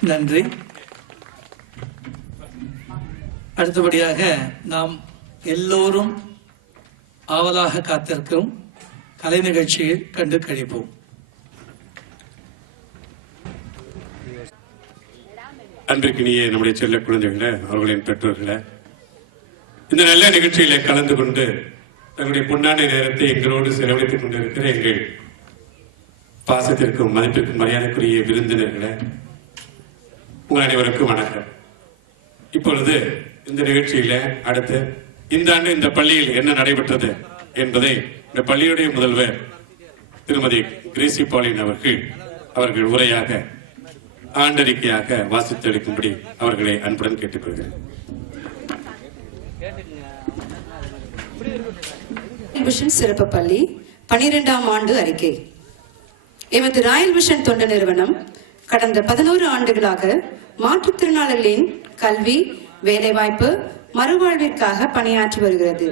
நன்றி. அடுத்தபடியாக நாம் எல்லோரும் ஆவலாக காத்திருக்கும் கலை நிகழ்ச்சியை கண்டு கழிப்போம். அன்பிற்கினிய நம்முடைய செல்ல குழந்தைகளை, அவர்களின் பெற்றோர்களை, இந்த நல்ல நிகழ்ச்சியில கலந்து கொண்டு தங்களுடைய பொன்னான நேரத்தை எங்களோடு செலவழித்துக் கொண்டிருக்கிற எங்கள் பாசத்திற்கும் மதிப்பிற்கும் மரியாதைக்குரிய விருந்தினர்களை, உங்கள் அனைவருக்கும் வணக்கம். இப்பொழுது இந்த நிகழ்ச்சியில அடுத்து இந்த ஆண்டு இந்த பள்ளியில் என்ன நடைபெற்றது என்பதை இந்த பள்ளியுடைய முதல்வர் திருமதி கிரேசி பாலின் அவர்கள் உரையாக ஆண்டறிக்கையாக வாசித்து அளிக்கும்படி அவர்களை அன்புடன் கேட்டுக்கொள்கிறேன். விஷன் சிறப்பு பள்ளி 12ஆம் ஆண்டு அறிக்கை. எமது ராயல் விஷன் தொண்டு நிறுவனம் கடந்த 11 ஆண்டுகளாக மாற்றுத்திறனாளிகளின் கல்வி, வேலைவாய்ப்பு, மறுவாழ்விற்காக பணியாற்றி வருகிறது.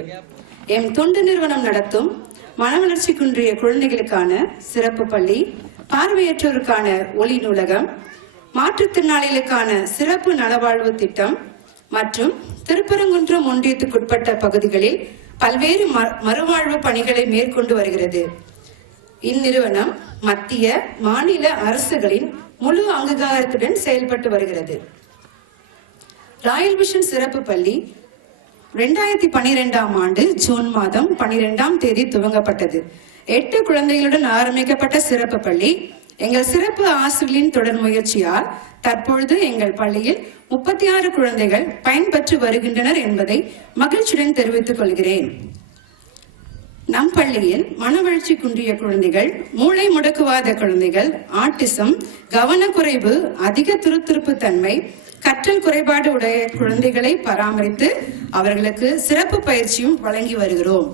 எம் தொண்டு நிறுவனம் நடத்தும் மனவளர்ச்சி குன்றிய குழந்தைகளுக்கான சிறப்பு பள்ளி, பார்வையற்றோருக்கான ஒளி நூலகம், மாற்றுத்திறனாளிகளுக்கான சிறப்பு நலவாழ்வு திட்டம் மற்றும் திருப்பரங்குன்றம் ஒன்றியத்துக்குட்பட்ட பகுதிகளில் பல்வேறு மறுவாழ்வு பணிகளை மேற்கொண்டு வருகிறது. இந்நிறுவனம் மத்திய, மாநில அரசுகளின் முழு அங்கீகாரத்துடன் செயல்பட்டு வருகிறது. ராயல் விஷன் சிறப்பு பள்ளி 2012ஆம் ஆண்டு ஜூன் மாதம் 12ஆம் தேதி துவங்கப்பட்டது. 8 குழந்தைகளுடன் ஆரம்பிக்கப்பட்ட சிறப்பு பள்ளி எங்கள் சிறப்பு ஆசிரியர்களின் தொடர் முயற்சியால் தற்பொழுது எங்கள் பள்ளியில் 36 குழந்தைகள் பயன்பெற்று வருகின்றனர் என்பதை மகிழ்ச்சியுடன் தெரிவித்துக் கொள்கிறேன். நம் பள்ளியில் மனவளர்ச்சி குன்றிய குழந்தைகள், மூளை முடக்குவாத குழந்தைகள், ஆட்டிசம், கவனக்குறைவு, அதிக துருதுருப்பு தன்மை, கற்றல் குறைபாடு உடைய குழந்தைகளை பராமரித்து அவர்களுக்கு சிறப்பு பயிற்சியும் வழங்கி வருகிறோம்.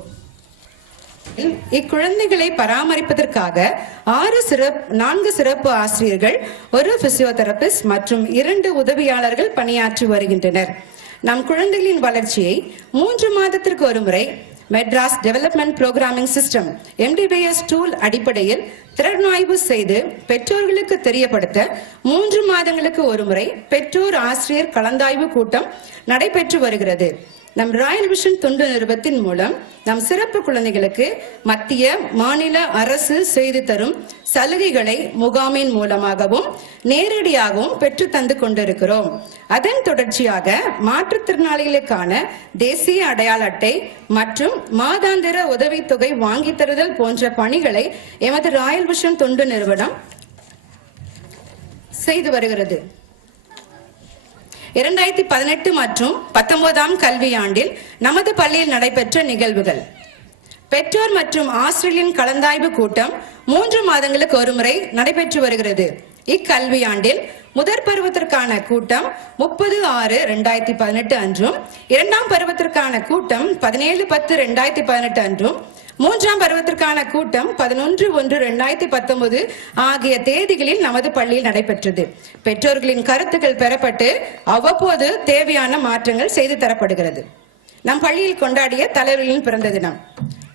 இக்குழந்தைகளை பராமரிப்பதற்காக 4 சிறப்பு ஆசிரியர்கள், 1 பிசியோதெரபிஸ்ட் மற்றும் 2 உதவியாளர்கள் பணியாற்றி வருகின்றனர். நம் குழந்தைகளின் வளர்ச்சியை 3 மாதத்திற்கு ஒரு முறை Madras development programming system MDBS tool அடிப்படையில் திறனாய்வு செய்து பெற்றோர்களுக்கு தெரியப்படுத்த 3 மாதங்களுக்கு ஒரு முறை பெற்றோர் ஆசிரியர் கலந்தாய்வு கூட்டம் நடைபெற்று வருகிறது. நம் ராயல் விஷன் தொண்டு நிறுவனத்தின் மூலம் நம் சிறப்பு குழந்தைகளுக்கு மத்திய மாநில அரசு செய்து தரும் சலுகைகளை முகாமின் மூலமாகவும் நேரடியாகவும் பெற்று தந்து கொண்டிருக்கிறோம். அதன் தொடர்ச்சியாக மாற்றுத்திறனாளிகளுக்கான தேசிய அடையாள அட்டை மற்றும் மாதாந்திர உதவித்தொகை வாங்கி தருதல் போன்ற பணிகளை எமது ராயல் விஷன் தொண்டு நிறுவனம் செய்து வருகிறது. 2018 மற்றும் 19 கல்வியாண்டில் நமது பள்ளியில் நடைபெற்ற நிகழ்வுகள். பெற்றோர் மற்றும் ஆசிரியர்களின் கலந்தாய்வு கூட்டம் 3 மாதங்களுக்கு ஒருமுறை நடைபெற்று வருகிறது. இக்கல்வியாண்டில் முதற் பருவத்திற்கான கூட்டம் 30/6/2018 அன்றும், 2ஆம் பருவத்திற்கான கூட்டம் 17/10/2018 அன்றும், 3ஆம் பருவத்திற்கான கூட்டம் 11/1/2019 ஆகிய தேதிகளில் நமது பள்ளியில் நடைபெற்றது. பெற்றோர்களின் கருத்துக்கள் பெறப்பட்டு அவ்வப்போது தேவையான மாற்றங்கள் செய்து தரப்படுகிறது. நம் பள்ளியில் கொண்டாடிய தலைவர்களின் பிறந்த தினம்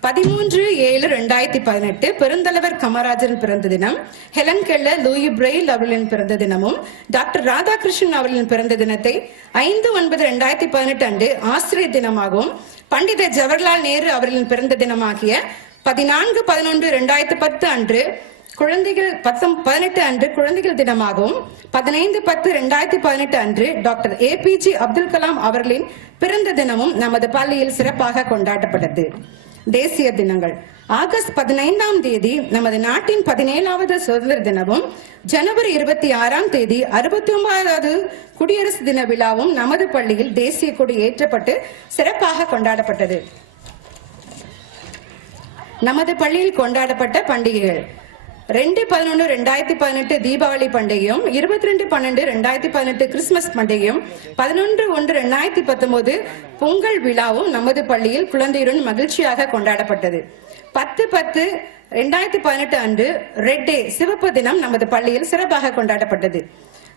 13/7/2018 பெருந்தலைவர் காமராஜரின் பிறந்த தினம், ஹெலன் கெல்லர் லூயி பிரெயில் அவர்களின் பிறந்த தினமும், டாக்டர் ராதாகிருஷ்ணன் அவர்களின் பிறந்த தினத்தை 5/9/2018 அன்று ஆசிரியர் தினமாகவும், பண்டித ஜவஹர்லால் நேரு அவர்களின் பிறந்த தினமாகிய 14/11/2010 அன்று குழந்தைகள் 18 அன்று குழந்தைகள் தினமாகவும், 15/10/2018 அன்று டாக்டர் APJ அப்துல் கலாம் அவர்களின் பிறந்த தினமும் நமது பள்ளியில் சிறப்பாக கொண்டாடப்பட்டது. தேசிய தினங்கள் ஆகஸ்ட் 15ஆம் தேதி நமது நாட்டின் 17வது சுதந்திர தினமும், ஜனவரி 26ஆம் தேதி 69வது குடியரசு தின விழாவும் நமது பள்ளியில் தேசிய கொடி ஏற்றப்பட்டு சிறப்பாக கொண்டாடப்பட்டது. நமது பள்ளியில் கொண்டாடப்பட்ட பண்டிகைகள் 2/11/2018 தீபாவளி பண்டிகையும், 22/12/2018 கிறிஸ்துமஸ் பண்டிகையும், 11/1/2019 பொங்கல் விழாவும் நமது பள்ளியில் குழந்தையுடன் மகிழ்ச்சியாக கொண்டாடப்பட்டது. 10/10/2018 அன்று ரெட் டே சிவப்பு தினம் நமது பள்ளியில் சிறப்பாக கொண்டாடப்பட்டது.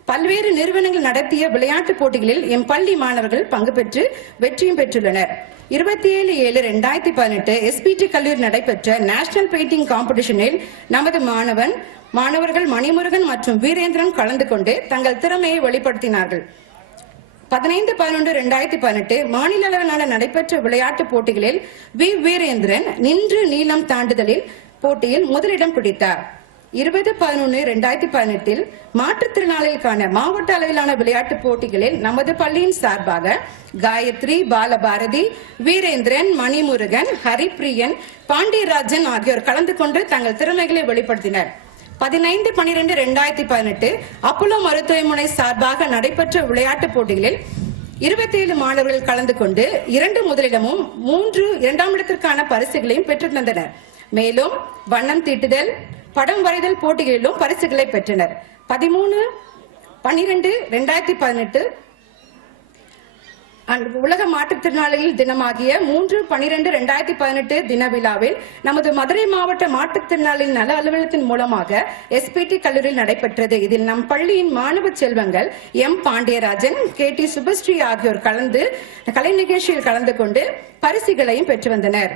பல்வேறு நிறுவனங்கள் நடத்திய விளையாட்டுப் போட்டிகளில் எம் பள்ளி மாணவர்கள் பங்கு பெற்று வெற்றியும் பெற்றுள்ளனர். 27/7/2018 SPT கல்லூரி நடைபெற்ற நேஷனல் பெயிண்டிங் காம்படிஷனில் நமது மாணவர்கள் மணிமுருகன் மற்றும் வீரேந்திரன் கலந்து கொண்டு தங்கள் திறமையை வெளிப்படுத்தினார்கள். 15/11/2018 மாநில அளவிலான நடைபெற்ற விளையாட்டுப் போட்டிகளில் வீரேந்திரன் நின்று நீளம் தாண்டுதலில் போட்டியில் முதலிடம் பிடித்தார். 20/11/2018 மாற்றுத்திறனாளிகளுக்கான மாவட்ட அளவிலான விளையாட்டுப் போட்டிகளில் நமது பள்ளியின் சார்பாக காயத்ரி, பாலபாரதி, வீரேந்திரன், மணிமுருகன், ஹரிப்பிரியன், பாண்டியராஜன் ஆகியோர் கலந்து கொண்டு தங்கள் திறமைகளை வெளிப்படுத்தினர். 15/12/2018 அப்போலோ மருத்துவமனை சார்பாக நடைபெற்ற விளையாட்டுப் போட்டிகளில் 27 மாணவர்கள் கலந்து கொண்டு 2 முதலிடமும் 3 2ஆம் இடத்திற்கான பரிசுகளையும் பெற்று தந்தனர். மேலும் வண்ணம் தீட்டுதல், படம் வரைதல் போட்டிகளிலும் பரிசுகளை பெற்றனர். 13/12/2018 உலக மாற்றுத்திறனாளிகள் தினமாகிய 3/12/2018 தின விழாவில் நமது மதுரை மாவட்ட மாற்றுத்திறனாளிகள் நல அலுவலகத்தின் மூலமாக SPT கல்லூரியில் நடைபெற்றது. இதில் நம் பள்ளியின் மாணவ செல்வங்கள் M பாண்டியராஜன், KT சுபஸ்ரீ ஆகியோர் கலை நிகழ்ச்சியில் கலந்து கொண்டு பரிசுகளையும் பெற்று வந்தனர்.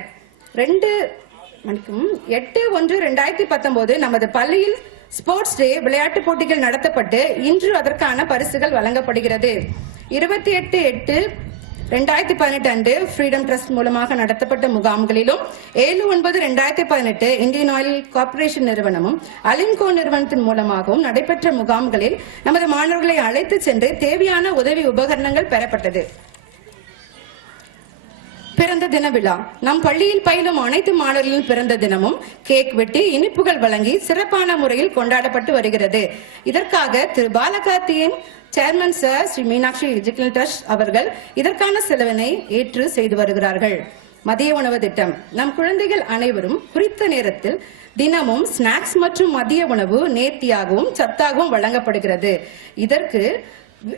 8/1/2019 நமது பள்ளியில் ஸ்போர்ட்ஸ் டே விளையாட்டு போட்டிகள் நடத்தப்பட்டு இன்று அதற்கான பரிசுகள் வழங்கப்படுகிறது. 28/8/2018 அன்று ஃப்ரீடம் ட்ரஸ்ட் மூலமாக நடத்தப்பட்ட முகாம்களிலும், 7/9/2018 இந்தியன் ஆயில் கார்ப்பரேஷன் நிறுவனமும் அலிம்கோ நிறுவனத்தின் மூலமாகவும் நடைபெற்ற முகாம்களில் நமது மாணவர்களை அழைத்து சென்று தேவையான உதவி உபகரணங்கள் பெறப்பட்டது. பிறந்த தின விழா நம் பள்ளியில் பயிலும் அனைத்து மாணவர்களின் பிறந்த தினமும் கேக் வெட்டி இனிப்புகள் வழங்கி சிறப்பான முறையில் கொண்டாடப்பட்டு வருகிறது. இதற்காக திரு பாலகார்த்தியின் chairman sir Sri Meenakshi educational trust அவர்கள் இதற்கான செலவினை ஏற்று செய்து வருகிறார்கள். மதிய உணவு திட்டம் நம் குழந்தைகள் அனைவரும் குறித்த நேரத்தில் தினமும் ஸ்நாக்ஸ் மற்றும் மதிய உணவு நேர்த்தியாகவும் சத்தாகவும் வழங்கப்படுகிறது. இதற்கு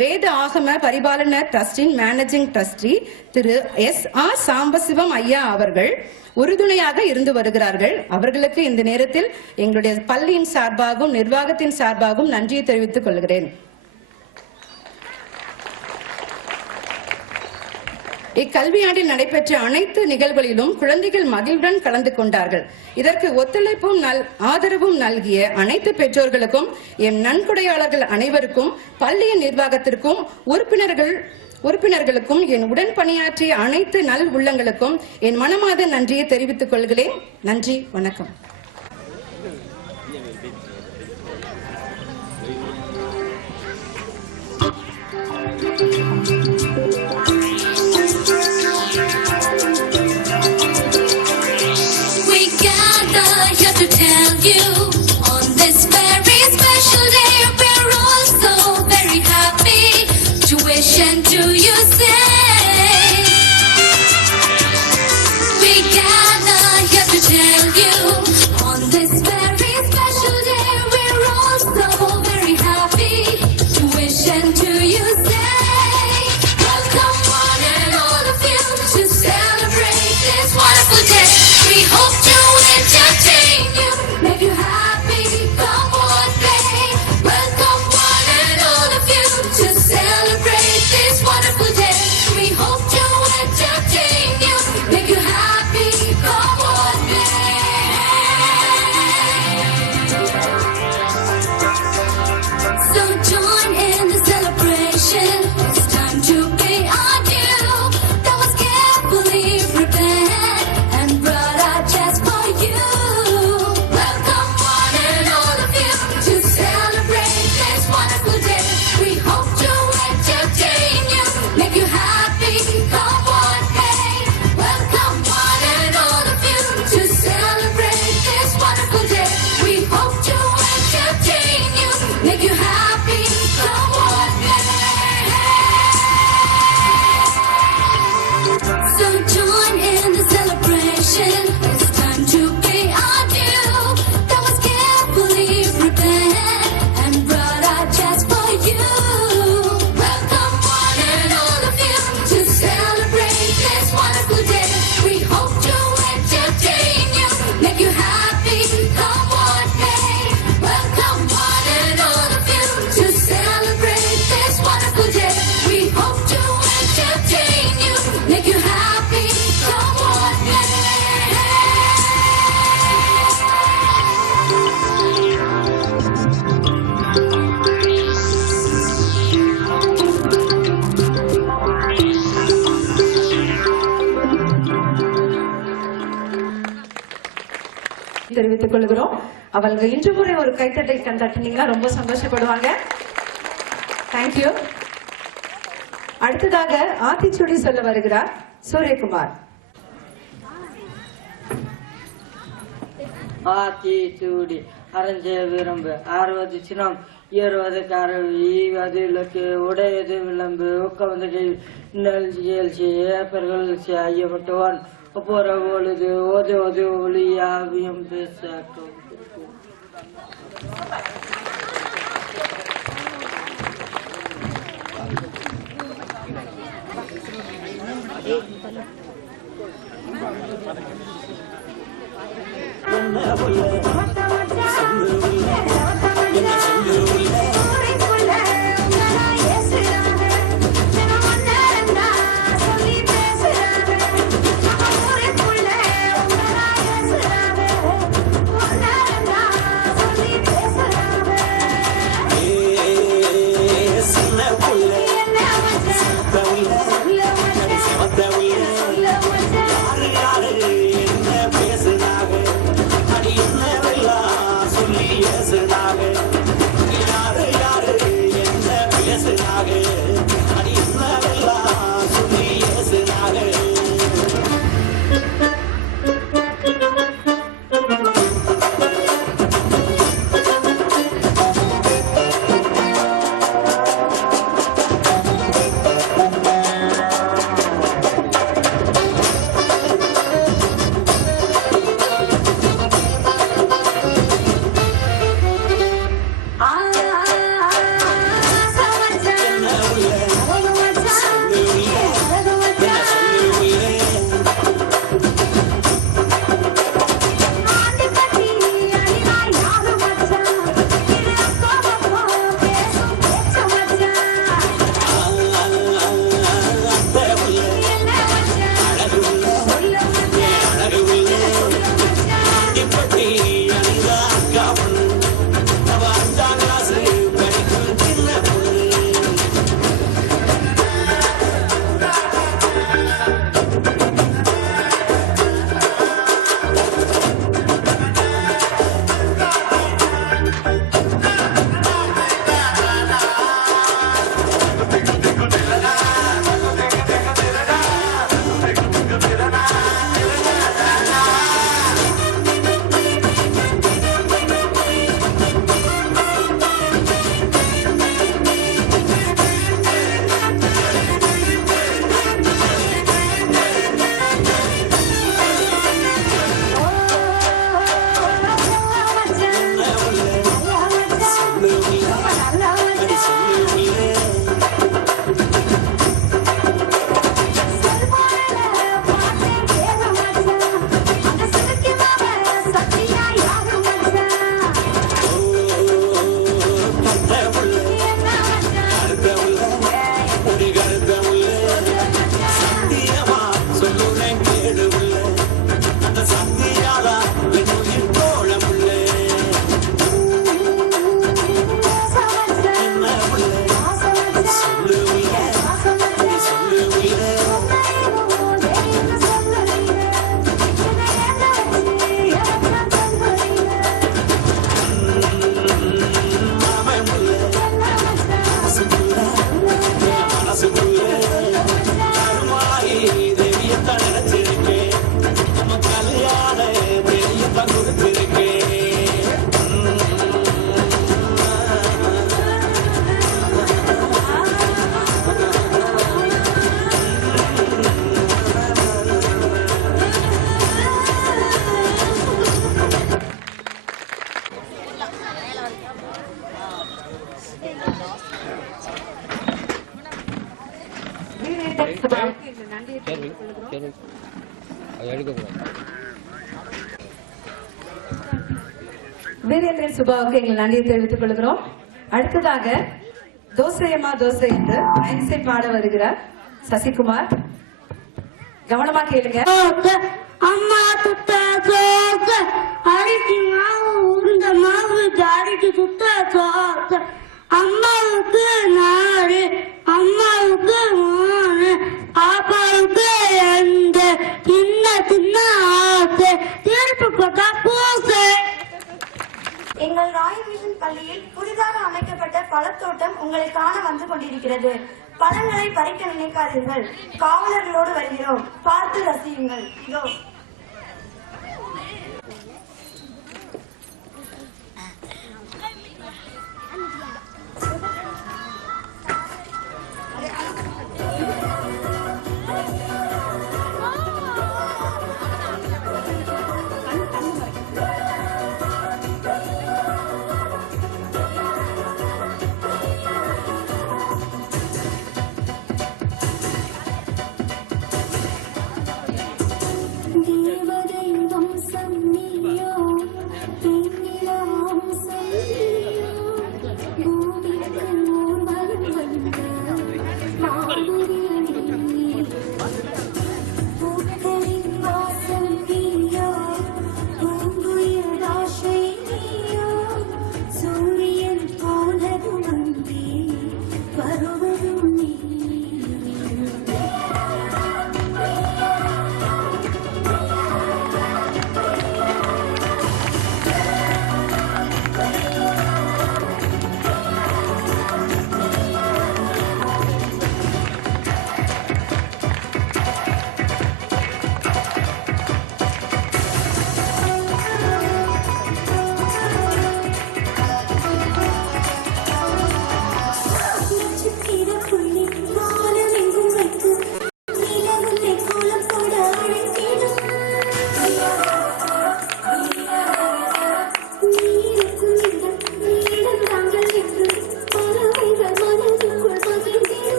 வேத ஆகம பரிபாலன ட்ரஸ்டின் மேனேஜிங் ட்ரஸ்டி திரு SR சாம்பசிவம் ஐயா அவர்கள் உறுதுணையாக இருந்து வருகிறார்கள். அவர்களுக்கு இந்த நேரத்தில் எங்களுடைய பள்ளியின் சார்பாகவும் நிர்வாகத்தின் சார்பாகவும் நன்றியை தெரிவித்துக் கொள்கிறேன். இக்கல்வியாண்டில் நடைபெற்ற அனைத்து நிகழ்வுகளிலும் குழந்தைகள் மகிழ்வுடன் கலந்து கொண்டார்கள். இதற்கு ஒத்துழைப்பும் ஆதரவும் நல்கிய அனைத்து பெற்றோர்களுக்கும், எம் நன்கொடையாளர்கள் அனைவருக்கும், பள்ளியின் நிர்வாகத்திற்கும், உறுப்பினர்களுக்கும் என் உடன் பணியாற்றிய அனைத்து நல் உள்ளங்களுக்கும் என் மனமார்ந்த நன்றியை தெரிவித்துக் கொள்கிறேன். நன்றி, வணக்கம். We gather here to tell you on this very special day we're all so very happy to wish and to you say. We gather here to tell you on this very special day we're all so very happy to wish and to you say. Welcome one and all of you to celebrate this wonderful day. We hope to entertain you, make you happy, come on, day. Welcome one and all of you to celebrate this wonderful day. We hope to entertain you, make you happy, come on, day. So join in the celebration. It's time to pay our due. That was carefully prepared and brought out just for you. Welcome one and all of you to celebrate this wonderful day. We hope to entertain you, make you happy, come on, hey. Welcome one and all of you to celebrate this wonderful day. We hope to entertain you, make you happy, come on, hey. So join in the celebration. It's time to pay our due. That was carefully prepared and brought out just for you. Welcome one and all of you to celebrate this wonderful day. We hope to entertain you, make you happy, come on, hey. Welcome one and all of you to celebrate this wonderful day. We hope to entertain you, make you happy, come on, hey. தெரிவித்துக் கொள்கிறோம். அவர்கள் இன்று முறை ஒரு கைத்தட்டை தட்டினீங்கன்னா ரொம்ப சந்தோஷப்படுவாங்க. Thank you. அடுத்ததாக ஆத்திச்சூடி சொல்ல வருகிறார் சூரியகுமார். ஆத்திச்சூடி அரைஞ்ச விரும்பு 60 சினம் 20 கரவு ஈவது இலக்கு உடையது விளம்பு உட்கார்ந்து நிகழ்ச்சி ஏப்பர்கள் ஐயப்பட்டவான் ஒப்புற பொழுது ஓது ஓது ஒளியாவியம் பேசாட்டும். சரி சரி அது எடுக்கக்கூடாது. வீரேந்திரன் சுபாவுக்கு எங்கள் நன்றியை தெரிவித்துக் கொள்கிறோம். அடுத்ததாக தோசையம்மா தோசை என்று ஐன்சை பாட வருகிறார் சசிகுமார். கவனமா கேளுங்க. அம்மா சுத்த சோத்த அரிசி மாவு உருண்ட மாவு ஜாடிக்கு சுத்த சோத்த அம்மாவுக்கு நாடு அம்மாவுக்கு மூணு பாப்பாவுக்கு எந்த சின்ன சின்ன ஆசை திருப்பு போட்டா பூசை. எங்கள் ராயல் மிஷன் பள்ளியில் புதிதாக அமைக்கப்பட்ட பழத்தோட்டம் உங்களை காண வந்து கொண்டிருக்கிறது. பழங்களை பறிக்க நினைக்காதீர்கள். காவலர்களோடு வருகிறோம், பார்த்து ரசியுங்கள். இதோ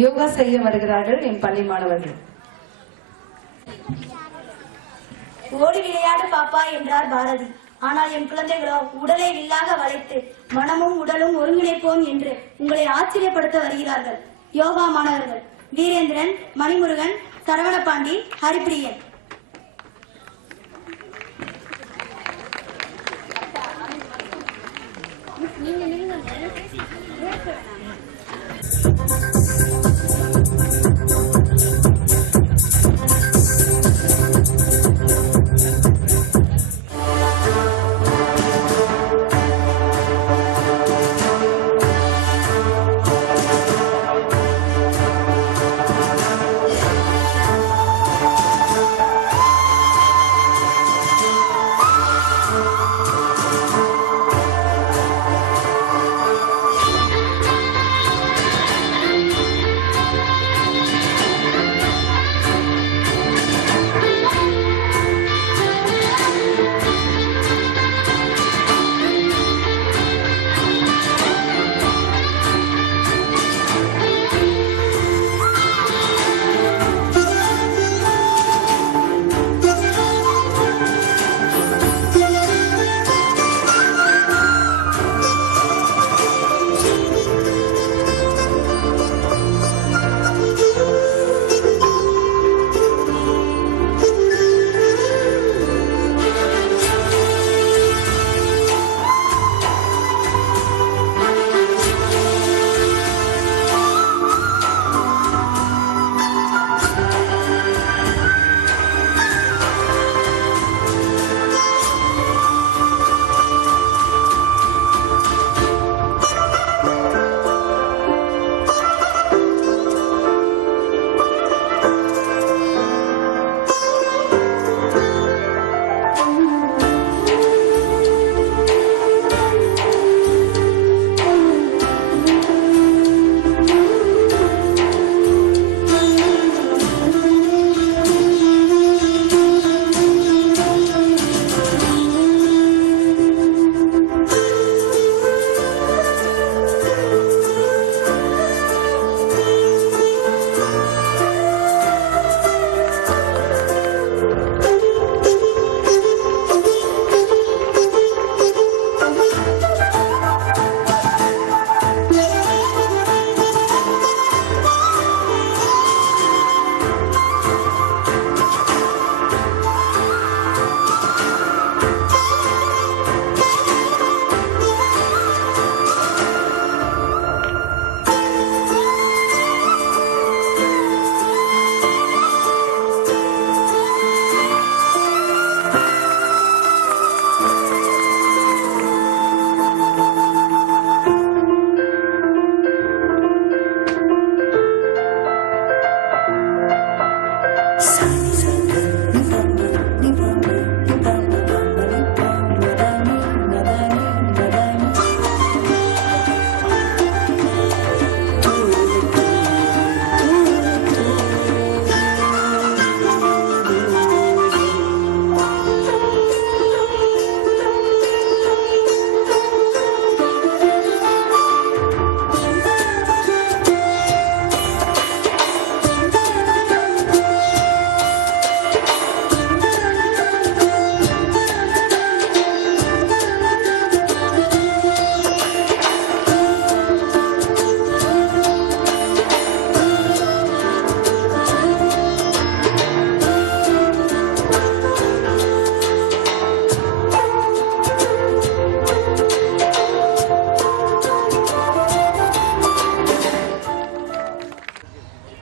யோகா செய்ய வருகிறார்கள் என் பள்ளி மாணவர்கள். ஓடி விளையாடு பாப்பா என்றார் பாரதி. ஆனால் என் குழந்தைகளோ உடலை வில்லாக வளைத்து மனமும் உடலும் ஒருங்கிணைப்போம் என்று உங்களை ஆச்சரியப்படுத்த வருகிறார்கள். யோகா மாணவர்கள் வீரேந்திரன், மணிமுருகன், சரவணபாண்டி, ஹரிப்பிரியன்.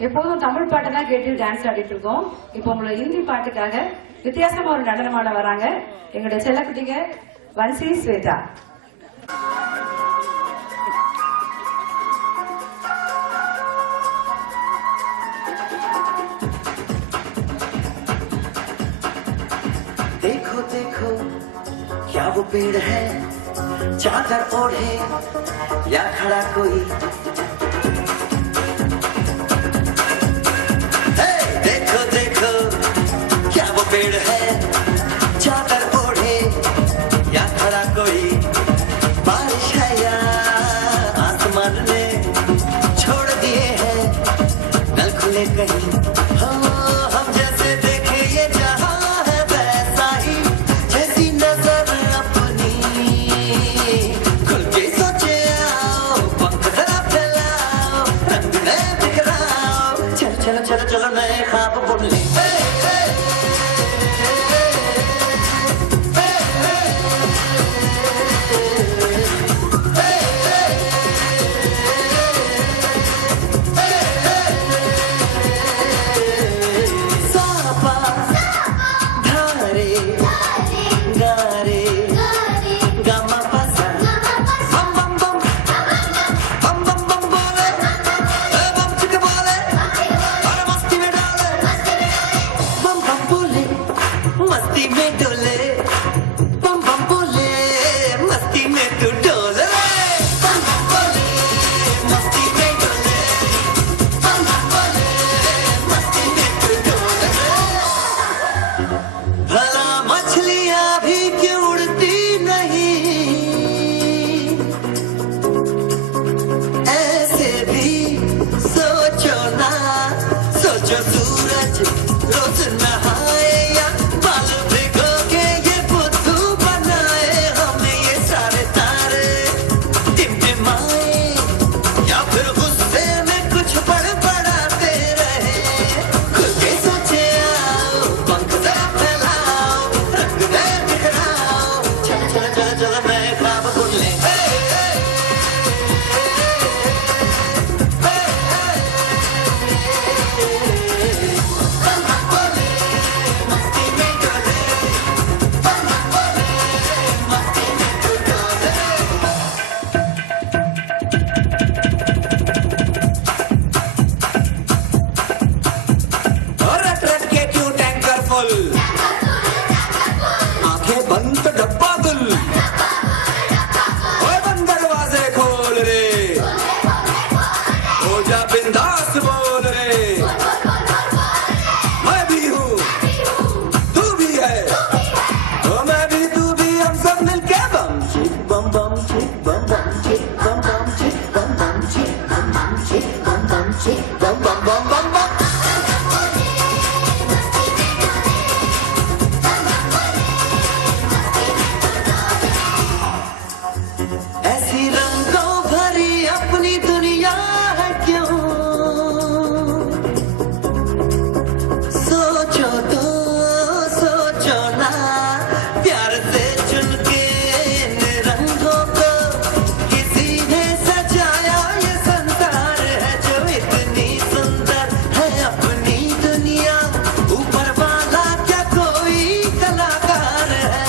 எப்போதும் தமிழ் பாட்டு தான் கேட்டு டான்ஸ் ஆடிட்டு இருக்கோம். இப்போ உங்களோட ஹிந்தி பாட்டுக்காக வித்தியாசமா ஒரு நடனமாட வராங்க எங்களுடைய செல்லக்குட்டிங்க வன்சி ஸ்வேதா. देखो देखो क्या वो पेड़ है, चादर ओढ़े या खड़ा कोई. देखो देखो क्या वो पेड़ है, चादर ओढ़े या खड़ा कोई. बारिश है या आसमान ने छोड़ दिए हैं नल खुले कहीं. हम जैसे देखे ये जहां है वैसा ही, जैसी नजर अपनी खुल के सोचे आओ, पंख जरा फैलाओ, रंग नए बिखराओ. चलो चलो चलो चलो नए ख्वाब बुन ले. मस्ती में डोले बम बम बोले, मस्ती में तू डोले. बम बम बोले मस्ती में डोले, बम बम बोले मस्ती में तू डोले. भला मछलियां भी क्यों उड़ती नहीं, ऐसे भी सोचो ना. सोचो सूरज रोज नहाए या बाल भिगो के ये बुद्धू बनाए. हमें ये सारे तारे टिमटिमाए या फिर गुस्से में कुछ बड़बड़ाते रहे. खुल के सोचे आओ, पंख जरा फैलाओ, रंग नए बिखराओ. चलो चलो चलो चलो नए ख्वाब बुन ले. रट रट के क्यों टैंकर फुल, आंखें बंद तो डब्बा गुल. ओए बंद दरवाजे खोल रे, हो जा बिंदास बोल रे. मैं भी हूँ तू भी है, ओ मैं भी तू भी, हम सब मिलके बम चिक बम बम चिक बम बम चिक बम बम चिक बम बम चिक बम बम चिक बम बम चिक बम बम बम बम बम. ऐसी रंगों भरी अपनी दुनिया है क्यों, सोचो तो सोचो ना. प्यार से चुन के इन रंगों को किसी ने सजाया. ये संसार है जो इतनी सुंदर है अपनी दुनिया. ऊपर वाला क्या कोई कलाकार है.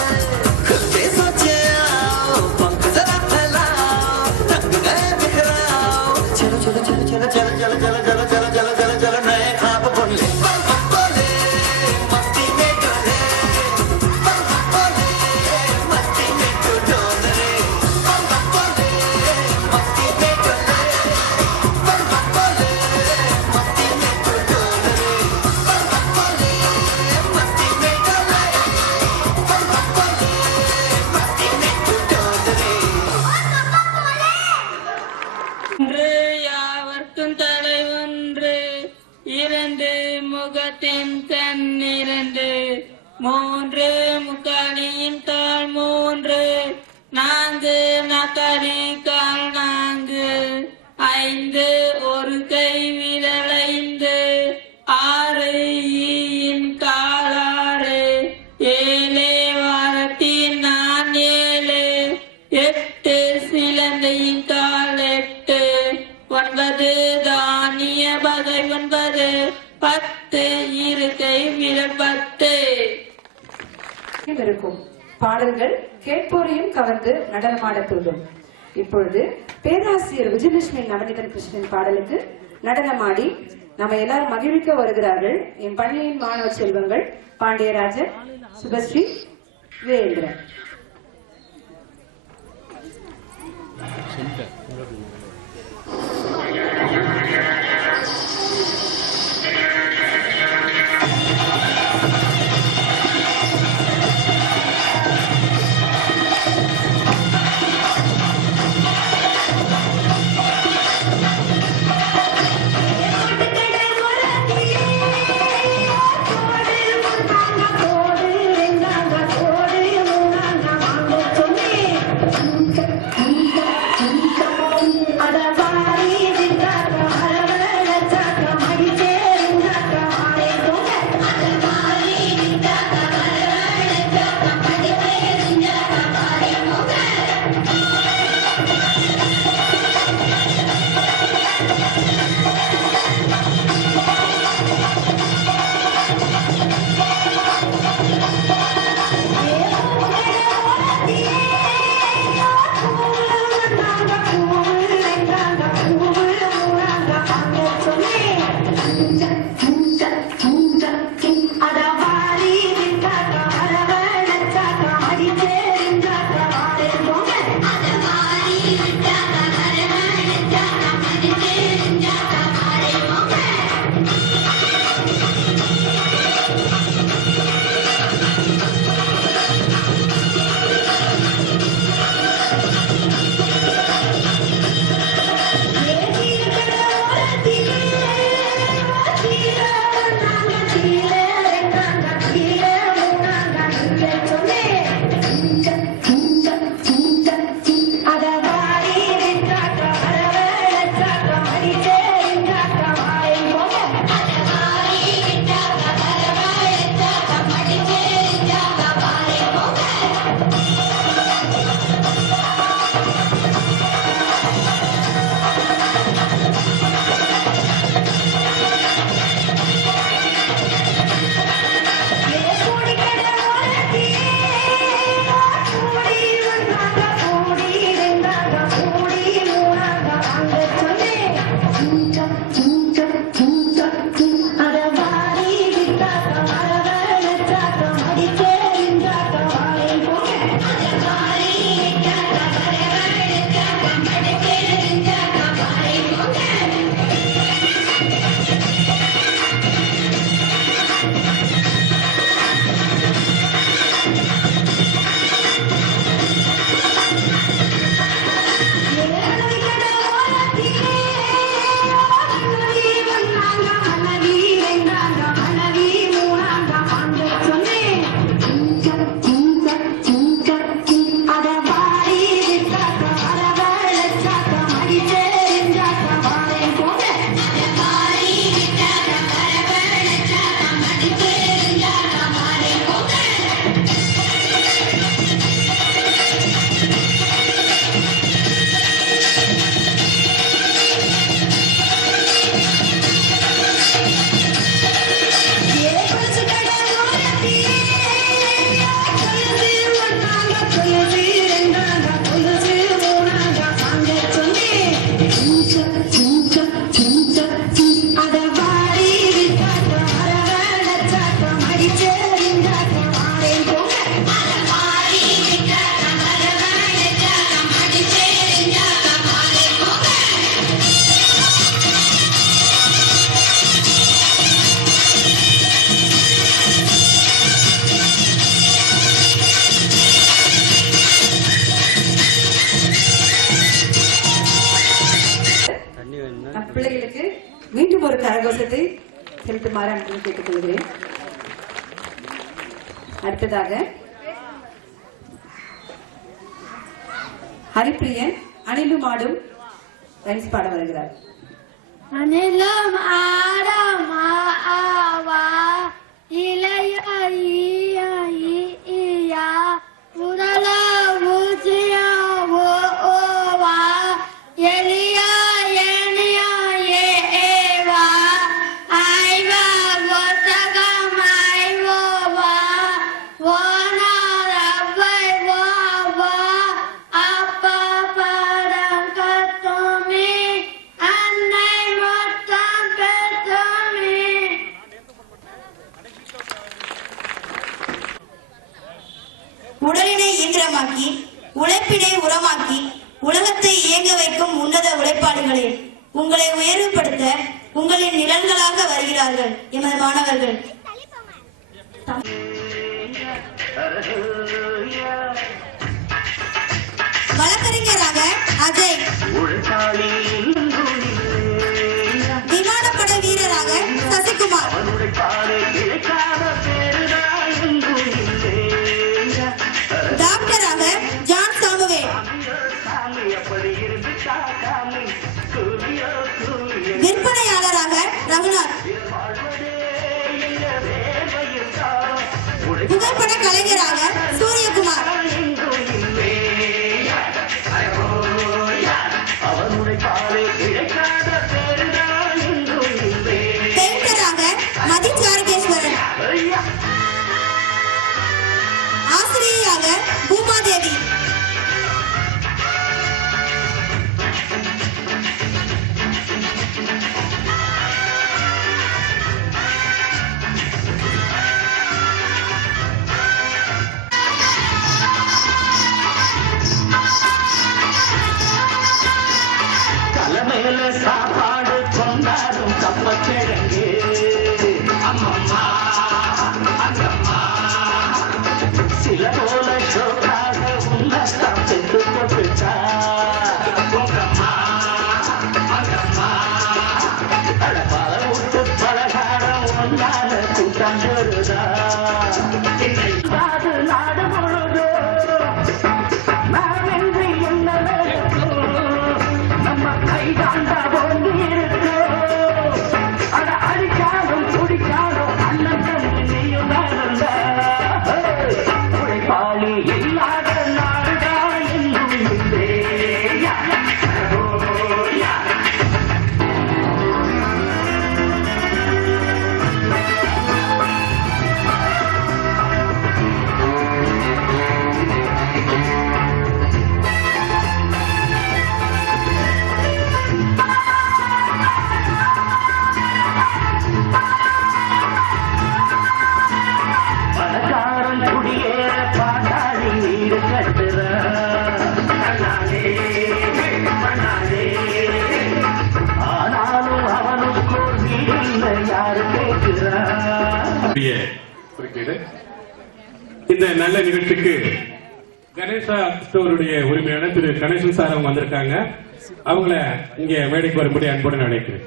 खुद से सोचे आओ, पंख जरा फैलाओ, रंग नए बिखराओ. चलो चलो चलो चलो चलो चलो चलो चलो चलो चलो चलो चलो नए ख्वाब बुन ले. बम बम बोले मस्ती में डोले, बम बम बोले मस्ती में तू डोले. बम बम बोले मस्ती में डोले, बम बम बोले मस्ती में तू डोले. बम बम बोले मस्ती में डोले, बम बम बोले मस्ती में तू डोले. ஒன்று யாவர்க்கும் தலைவன்று, இரண்டு முகத்தின் கண் இரண்டு, மூன்று முக்காலியின் கால் மூன்று, நான்கு நகரி கால் நான்கு, ஐந்து ஒரு கை விரல் ஐந்து, ஆறு ஈயின் கால் ஆறு, ஏழு வாரத்தின் நான் ஏழு, எட்டு சிலந்தையின் கால் எட்டு, ஒன்பது தானிய பகை ஒன்பது, 10 இருக்கை விடப்பட்டு இருக்கும் பாடல்கள் கேட்போரையும் கவர்ந்து நடனமாட தூண்டும். இப்பொழுது பேராசிரியர் விஜயலட்சுமி நவநீதன் கிருஷ்ணன் பாடலுக்கு நடனமாடி நம்ம எல்லாரும் மகிழ்விக்க வருகிறார்கள் என் பள்ளியின் மாணவ செல்வங்கள் பாண்டியராஜன், சுபஸ்ரீ, வேந்திரன். பிள்ளைகளுக்கு மீண்டும் ஒரு கரகோஷத்தை செலுத்துமாறு அன்புடன் கேட்டுக்கொள்கிறேன். அடுத்ததாக ஹரிப்பிரியன் அணிலும் ஆடும் ரைம்ஸ் பாட வருகிறார். அணிலும் ஆடும் ஆவா இளையா உடல ஊசியா ஓவா எலியா ஏனியா ஏவா ஐவா ஆயுதமாக்கி உழைப்பினை உரமாக்கி உலகத்தை இயங்க வைக்கும் உன்னத உழைப்பாளிகளே, உங்களை உயர்வுபடுத்த உங்களின் நிழல்களாக வருகிறார்கள் எமது மாணவர்கள். வழக்கறிஞராக அஜய், விமானப்படை வீரராக சசிகுமார், டாக்டராக ஜான் சாமுவேல், விற்பனையாளராக ரகுநாத், புகைப்பட கலைஞராக சூரியகுமார், பெயிண்டராக மதித் கார்கேஸ்வரன், ஆசிரியராக பூமாதேவி, தலைமையில சாப்பாடு கொண்டாடும் கப்பக்கிழங்கு அம்மம்மா அங்கம்மா சில போல ஷோக்காக உன்னதான் பெற்று போட்டுட்டா பொங்கம்மா அங்கம்மா பல விட்டு பலகாரம் ஒன்றான கூட்டம் சொல்லுதா நாடு நாடு முழுதோ நாமென்று என்ன நம்ம கைதாண்டா போன்று இருக்கோ அட அடிச்சாலும் குடிச்சாலும் அண்ணன் நீயும் உழைப்பாளி இல்லாத நாடுதா என்னும் பணக்காரன் குடியேற பாட்டாளி வீடு ஆனாலும் அவனுக்கு வீடு யாரு கேட்கிறான். இந்த நல்ல நிகழ்ச்சிக்கு கணேசா ஸ்டோருடைய உரிமையாளர் திரு கணேசன் சார் அவங்க வந்திருக்காங்க. அவங்கள இங்க மேடைக்கு வரும்படி அன்புடன் அழைக்கிறேன்.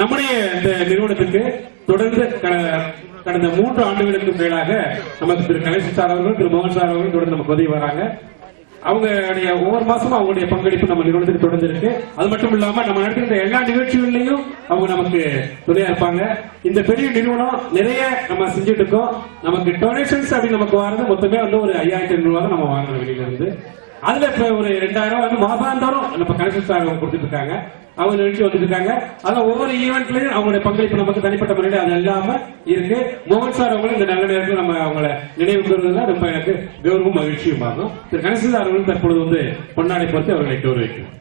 நம்முடைய இந்த நிறுவனத்துக்கு தொடர்ந்து கடந்த 3 ஆண்டுகளுக்கு மேலாக நமக்கு திரு கணேசன் சார் அவர்கள் திரு மோகன் சார் அவர்கள் தொடர்ந்து நமக்கு உதவி வராங்க. அவங்களுடைய ஒவ்வொரு மாசமும் அவங்களுடைய பங்களிப்பு நம்ம நிறுவனத்துக்கு தொடர்ந்து இருக்கு. அது மட்டும் இல்லாம நம்ம நடத்துகிற எல்லா நிகழ்ச்சிகளிலையும் அவங்க நமக்கு துணையா இருப்பாங்க. இந்த பெரிய நிறுவனம் நிறைய நம்ம செஞ்சுட்டு இருக்கோம். நமக்கு டொனேஷன்ஸ் அப்படி நமக்கு வாங்குறது மொத்தமே வந்து ஒரு 5500 ரூபாய் நம்ம வாங்குறோம் வெளியில இருந்து. அதுல இப்ப ஒரு 2000 ரூபாய் வந்து மாசாந்தோறும் நம்ம கணேசன் சார் அவங்க கொடுத்துட்டு இருக்காங்க. அவங்க நிகழ்ச்சி வந்துட்டு இருக்காங்க. அதான் ஒவ்வொரு ஈவெண்ட்லயும் அவங்களுடைய பங்களிப்பு நமக்கு தனிப்பட்ட முறையில் அது இல்லாம இருக்கு. மோகன் சார் அவங்களும் இந்த நல்ல நேரத்தில் நம்ம அவங்களை நினைவு கூறுவதுல ரொம்ப எனக்கு கௌரவம் மகிழ்ச்சியும் ஆகும். திரு கணேசன் சார் அவர்களும் தற்பொழுது வந்து பொன்னாடை பொறுத்து அவர்களை கௌரவிக்கிறோம்.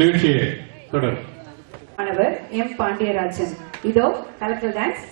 நிகழ்ச்சியை தொடரும். மாணவர் எம் பாண்டியராஜன். இதோ கலக்கல் டான்ஸ்.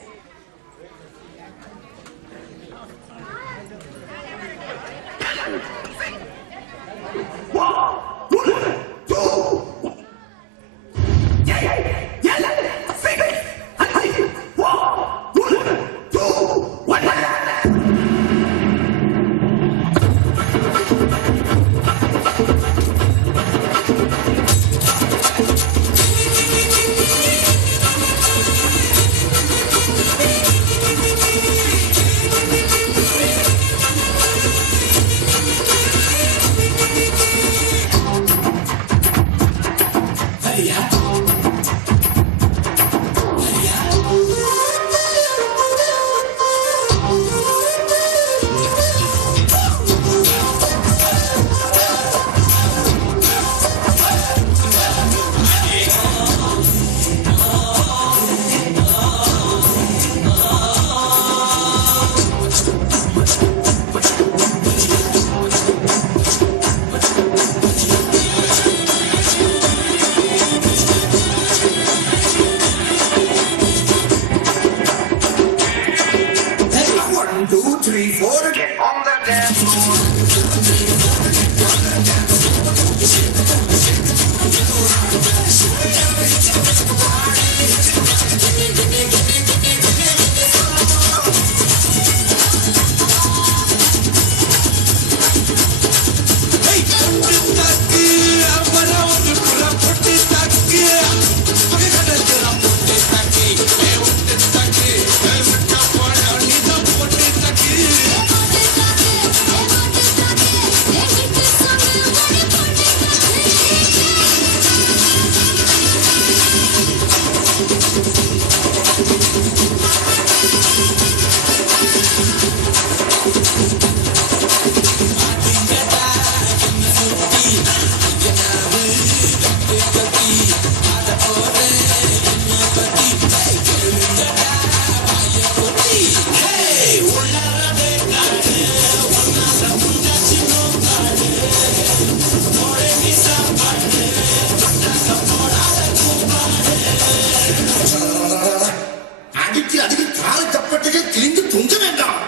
அடிச்சு அடிக்க கால தப்பட்டுக்கு கிழிந்து துங்க வேண்டாம்.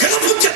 கிளம்புச்ச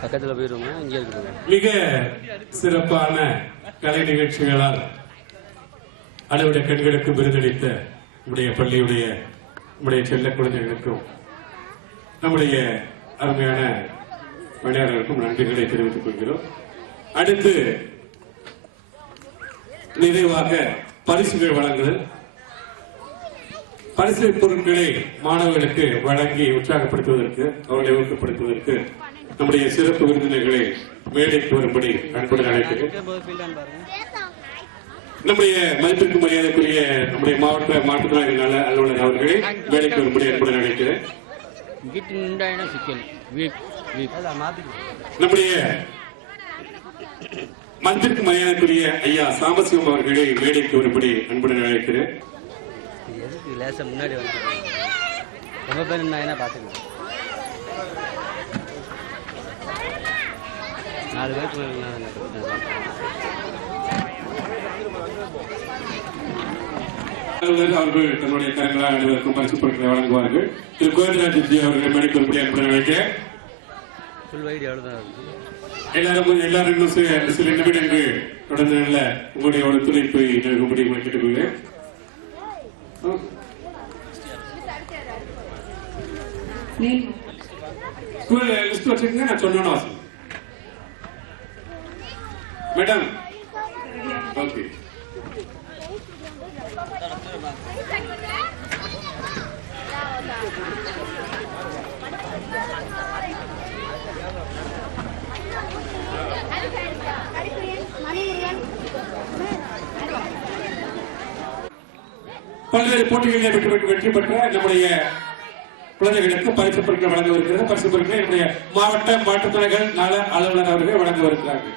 பக்கத்தில் போயிருவோங்க, இங்கே இருக்குதுங்க. மிக சிறப்பான கலை நிகழ்ச்சிகளால் அளவிட கண்களுக்கு விருதளித்த நம்முடைய பள்ளியுடைய நம்முடைய செல்ல குழந்தைகளுக்கும் நம்முடைய அருமையான பணியாளர்களுக்கும் நன்றிகளை தெரிவித்துக் கொள்கிறோம். அடுத்து நிறைவாக பரிசுகள் வழங்குதல். பரிசு பொருட்களை மாணவர்களுக்கு வழங்கி உற்சாகப்படுத்துவதற்கு, அவர்களை ஊக்கப்படுத்துவதற்கு நம்முடைய சிறப்பு விருந்தினர்களை மேடைக்கு வரும்படி அன்புடன் அழைக்கிறேன். நம்முடைய மதிப்பிற்கு மரியாதைக்குரிய நம்முடைய மாவட்ட மாற்றுத்திறனாளி நல அலுவலர் அவர்களை மேடைக்கு வரும்படி அன்புடன் அழைக்கிறேன். நம்முடைய மதிப்பிற்கு மரியாதைக்குரிய ஐயா சாம்பசிவம் அவர்களை மேடைக்கு வரும்படி அன்புடன் அழைக்கிறேன். முன்னாடி வந்து ரொம்ப பேர் என்ன பார்த்துக்கணும். 4 பேருக்கு அவர்கள் தன்னுடைய கரங்களால் அனைவருக்கும் பரிசு பொருட்களை வழங்குவார்கள். திரு கோவிந்தராஜ் அவர்கள் மேடைக்கு வரும்படி அன்புடன் அழைக்கிறேன். எல்லாரும் இன்னும் சில நிமிடங்கள் தொடர்ந்து நல்ல உங்களுடைய ஒத்துழைப்பை நல்கும்படி கேட்டுக்கொள்கிறேன். ஸ்கூல் லிஸ்ட் வச்சிருக்கீங்க, நான் சொன்ன அவசியம். Madam okay. பல்வேறு போட்டிகளில் வெற்றி பெற்ற நம்முடைய குழந்தைகளுக்கு பரிசு பொருட்கள் வழங்கவிருக்கிறது. பரிசு பொருட்களை நம்முடைய மாவட்ட மாற்றுத்திறனாளிகள் நல அலுவலர் அவர்கள் வழங்கவிருக்கிறார்கள்.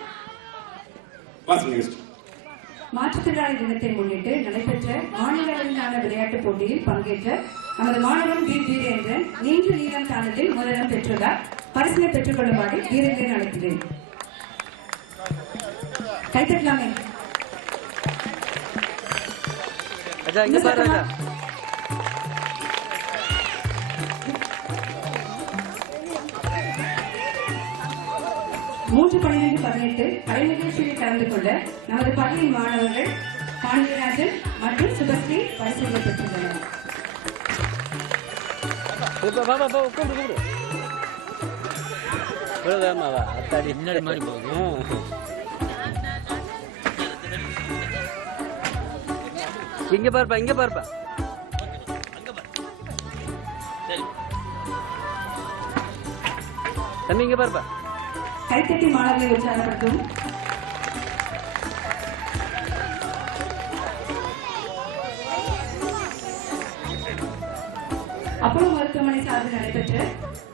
மாற்றுத்திறனாளி தினத்தை முன்னிட்டு நடைபெற்ற மாநில அளவிலான விளையாட்டுப் போட்டியில் பங்கேற்ற நமது மாணவன் வீரேந்திரன் நீண்ட நீளம் தாண்டத்தில் முதலிடம் பெற்றுள்ளார். பரிசினை பெற்றுக் கொள்ளுமாறு வீரேந்திரன் அழைக்கிறேன். கைத்தட்டலாமே. 3/12/18 கலை நிகழ்ச்சியில் கலந்து கொண்ட நமது பள்ளியின் மாணவர்கள் பாண்டியராஜன் மற்றும் சுபஸ்ரீ பரிசுகளை பெற்றுள்ளனர். முன்னாடி மாதிரி போகுது. இங்க பாருப்பா, இங்க பாருப்பா. தம்பி இங்க பாருப்பா. கைத்தட்டி மாணவர்களை உற்சாகப்படுத்தும். அப்போலோ மருத்துவமனை சார்பில் நடைபெற்ற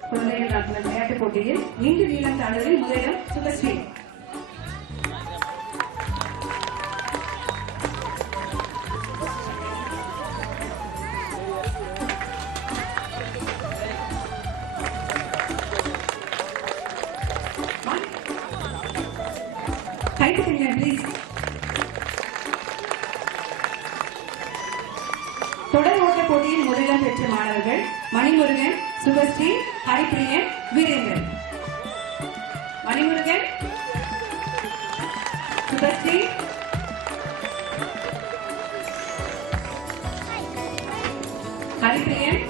குழந்தைகள் நடத்தின விளையாட்டுப் போட்டியில் நீண்ட நீளம் தாண்டுதலில் முதலிடம் சுபஸ்ரீ. கைத்தட்டுங்க ப்ளீஸ். தொடர் ஓட்ட போட்டியில் முதலிடம் பெற்ற மாணவர்கள் மணிமுருகன், சுபஸ்ரீ, ஹரிப்பிரியன், வீரேந்திரன். மணிமுருகன், சுபஸ்ரீ, ஹரிப்பிரியன்,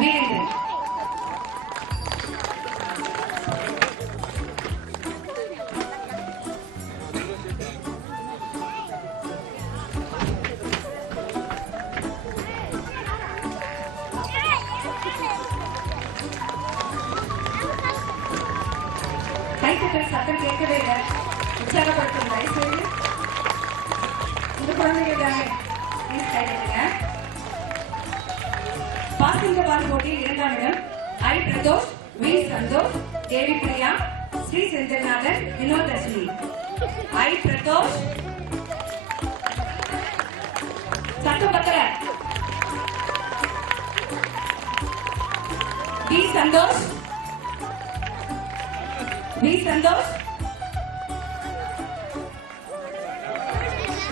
வீரேந்திரன். கைத்தட்டல் சத்தம் கேட்கவே இல்லை. உற்சாகப்படுத்தும் தயவுசெய்து. இந்த குழந்தைகள் தானே, ப்ளீஸ் கைத்தட்டுங்க. பாசிங்க பால் போட்டியில் 2ஆம் இடம் ஐ பிரதோஷ், வி சந்தோஷ், தேவி பிரியா, ஸ்ரீ செந்தில்நாதன், வினோத் ரஜினி. ஐ பிரதோஷ், சத்தம் பத்தல. வி சந்தோஷ், வி சந்தோஷ்,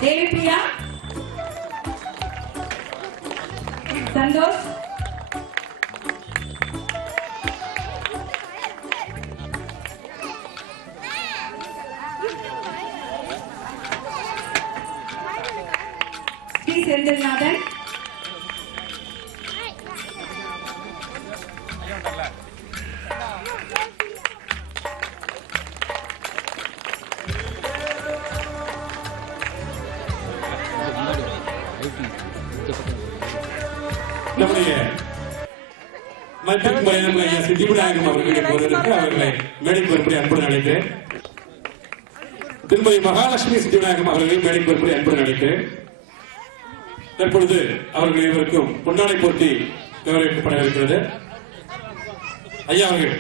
தேவி பிரியா, சந்தோஷ், ஸ்ரீ செந்தில்நாதன், நம்முடைய மத்திய மலையாளம் ஐயா சித்திவிநாயகம் அவர்களை போவதற்கு அவர்களை மேடைக்கு வரும்படி அன்புடன் அழைக்கிறேன். திருமதி மகாலட்சுமி சித்திவிநாயகம் அவர்களை மேடைக்கு வரும்படி அன்புடன் அழைக்கிறேன். தற்பொழுது அவர்கள் இருவருக்கும் பொன்னாடை போட்டி கௌரவிக்கப்பட இருக்கிறது. ஐயா அவர்கள்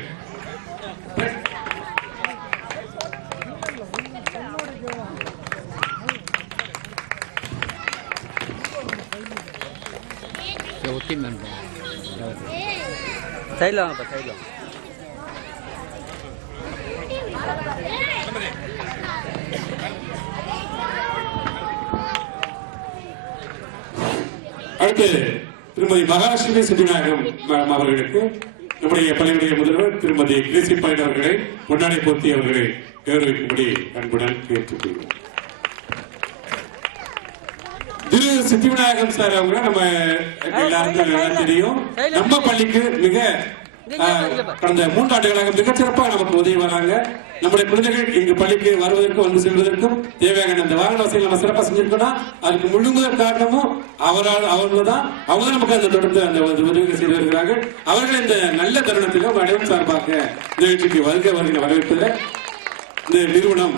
ஒட்டி மேன்பா சைடில் வாங்கப்பா, சைடில் வாங்க. அடுத்து திருமதி மகாலட்சுமி சித்திவிநாயகம் மேடம் அவர்களுக்கு நம்முடைய பள்ளியுடைய முதல்வர் திருமதி கிரேசி பாயிண்ட் அவர்களை பொன்னாடை போர்த்தி அவர்களை கௌரவிக்கும்படி அன்புடன் கேட்டுக்கொள்கிறோம். திரு சித்திவிநாயகம் சார் அவங்க நம்ம எல்லாருக்கும் நல்லா தெரியும். நம்ம பள்ளிக்கு மிக கடந்த 3 ஆண்டுகளாக மிகச்சிறப்பாக நமக்கு உதவி வராங்க. நம்முடைய குழந்தைகள் இங்கு பள்ளிக்கு வருவதற்கும் வந்து செல்வதற்கும் தேவையான அந்த வாகன வசதிகள் நம்ம சிறப்பாக செஞ்சிருக்கோம்னா அதுக்கு முழுமுதல் காரணமும் அவர்கள் தான். அவங்க நமக்கு அந்த தொடர்ந்து அந்த உதவிகள் செய்து வருகிறார்கள். அவர்கள் இந்த நல்ல தருணத்திலும் அனைவரும் சார்பாக நிகழ்ச்சிக்கு வருகிற வரவேற்பதில் இந்த நிறுவனம்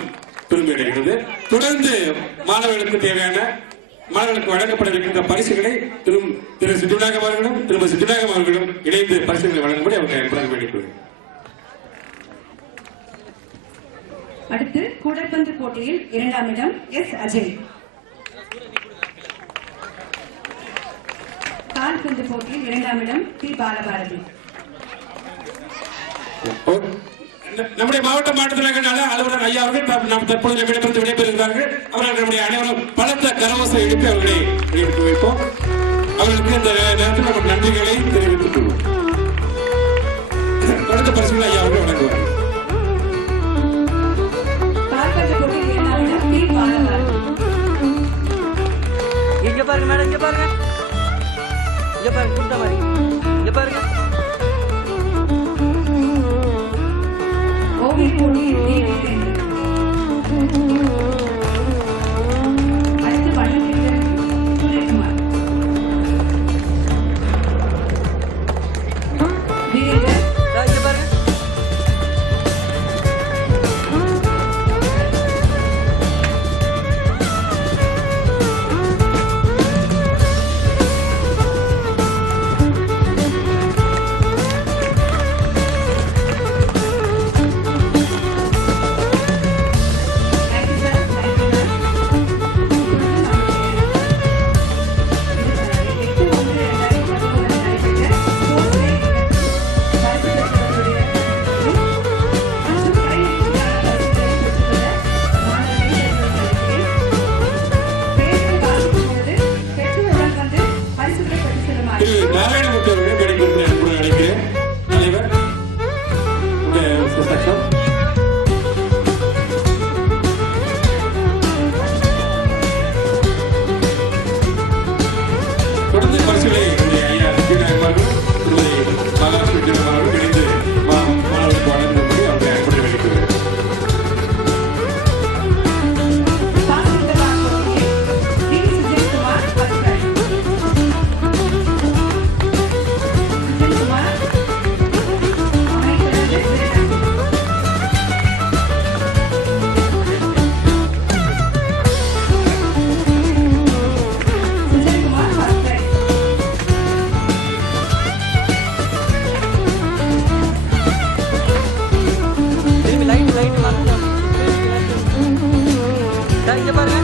பெருமை அடைகிறது. தொடர்ந்து மாணவர்களுக்கு தேவையான மாணவர்களுக்கு வழங்கப்பட இருக்கின்ற பரிசுகளை திரு சித்திவிநாயகம் அவர்களும் திருமதி சித்திவிநாயகம் அவர்களும் இணைந்து பரிசுகளை வழங்கும்படி அவர்கள் அன்புடன் வேண்டிக்கொள்கிறேன். அடுத்து கூடைப்பந்து போட்டியில் 2ஆம் இடம் எஸ் அஜய். கால்பந்து போட்டியில் 2ஆம் இடம் டி பாலபாரதி. நம்முடைய மாவட்ட மாற்றுத்திறனாளி அலுவலர் ஐயா அவர்கள் நாம் தற்போது நம்மிடமிருந்து விடைபெறுகிறார்கள். அவர்கள் நம்முடைய அனைவரும் பலத்த கரவசம் எழுப்பி அவர்களை வைப்போம். அவர்களுக்கு இந்த நேரத்தில் நம்ம நன்றிகளை தெரிவித்துக் கொள்வோம். அடுத்த பரிசுகளை ஐயா அவர்கள் வழங்குவார். இங்க பாருங்க மேடம், இங்க பாருங்க, இங்க பாருங்க, கூட்ட மாதிரி இங்க பாருங்க. இங்க பாருங்க. நாராயணமூர்த்தி அவர்கள் கிடைக்கிறது என்று நினைக்கிறேன். தலைவர் தொடர்ந்து பரிசுகளை ஐயா அவர்கள் மகாலட்சுமி அவர்கள் இணைந்து மாணவர்களுக்கு வழங்கும்படி அவர்களை அன்புடன் வெளியிட்டுள்ளனர். இங்க பாருங்க.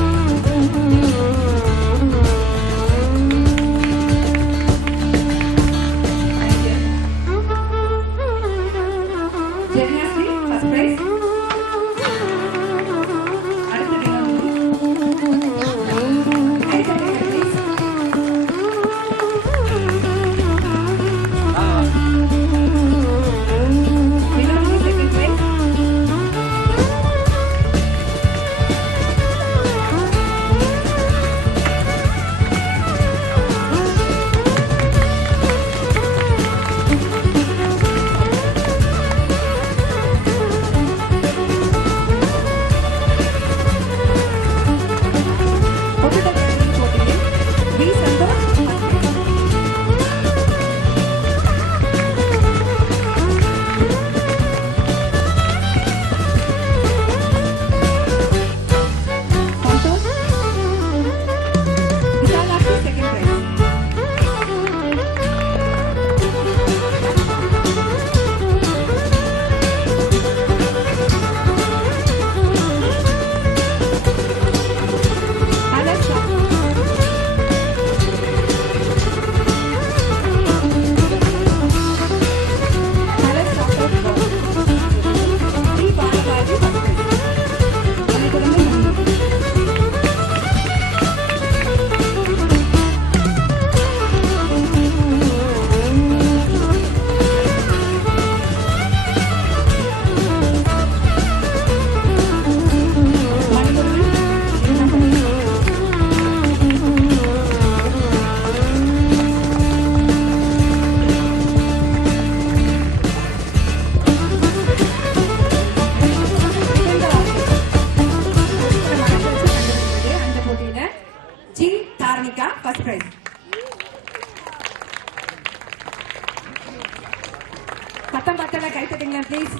பத்தம் பத்தல கை தட்டுங்க please.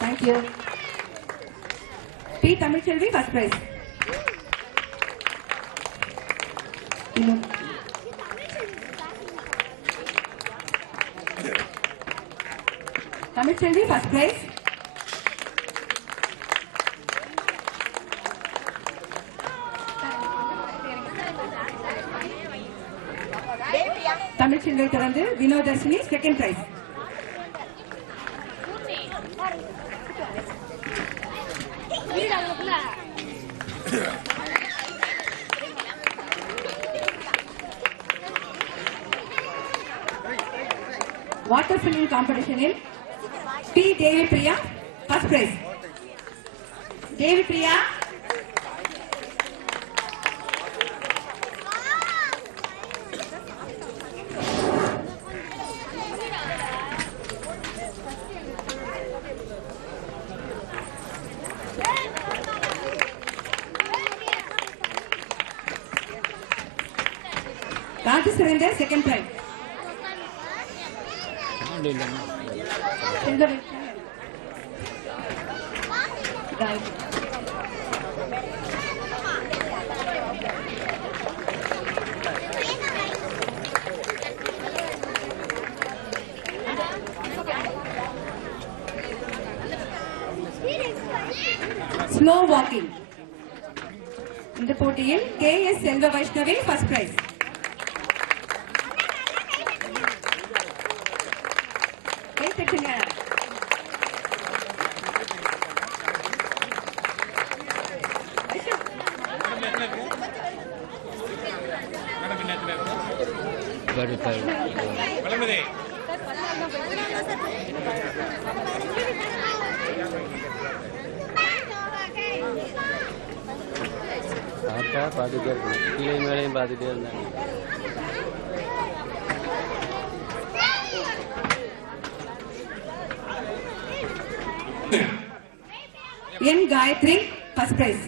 Thank you. P Tamilselvi first prize. Tamilselvi first prize. தமிழ்ச்செல்வியை தொடர்ந்து Vinodharshini second prize. Water filling காம்படிஷனில் P Devi Priya first prize. Devi Priya Raju Surendar second prize. Slow walking. இந்த போட்டியில் KS செல்வ வைஷ்ணவி ஃபர்ஸ்ட் பிரைஸ். பார்த்துட்டே இருக்கணும், கீழே மேலையும் பார்த்துட்டே இருந்தாங்க. என் Gayathri first prize.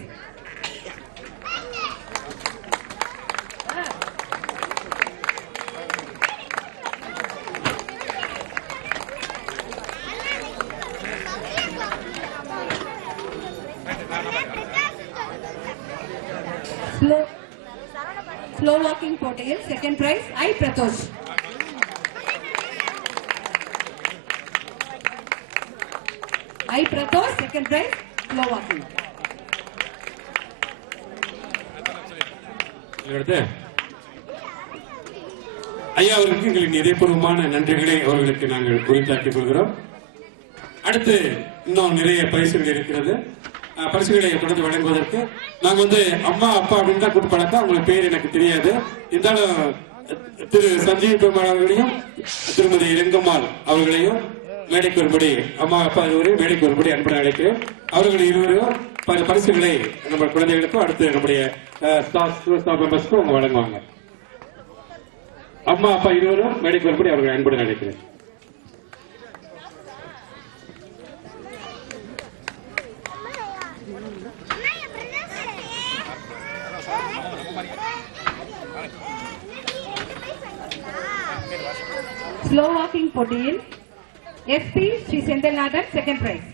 Slow walking போட்டியில் second prize I Pradosh. I Pradosh second prize slow walking. ஐயா அவர்களுக்கு எங்களின் இதயபூர்வமான நன்றிகளை அவர்களுக்கு நாங்கள் குறித்தாக்கிக் கொள்கிறோம். அடுத்து இன்னும் நிறைய பரிசுகள் இருக்கிறது. பரிசுகளை தொடர்ந்து வழங்குவதற்கு நாங்க அம்மா அப்பா அப்படின்னு தான் கூட்டு பழக்கம். உங்களுக்கு பேர் எனக்கு தெரியாது. இருந்தாலும் திரு சஞ்சீவ் பெருமாள் அவர்களையும் திருமதி ரெங்கம்மாள் அவர்களையும் மேடைக்கு வரும்படி, அம்மா அப்பா இருவரையும் மேடைக்கு வரும்படி அன்புடன் அழைக்கிறேன். அவர்கள் இருவரும் பல பரிசுகளை நம்ம குழந்தைகளுக்கும் அடுத்து நம்முடைய மெம்பர்ஸ்க்கும் அவங்க வழங்குவாங்க. அம்மா அப்பா இருவரும் மேடைக்கு வரும்படி அவர்கள் அன்புடன் அழைக்கிறேன். ஸ்லோ வாக்கிங் போட்டியில் SP Sri Senthilnathan second prize.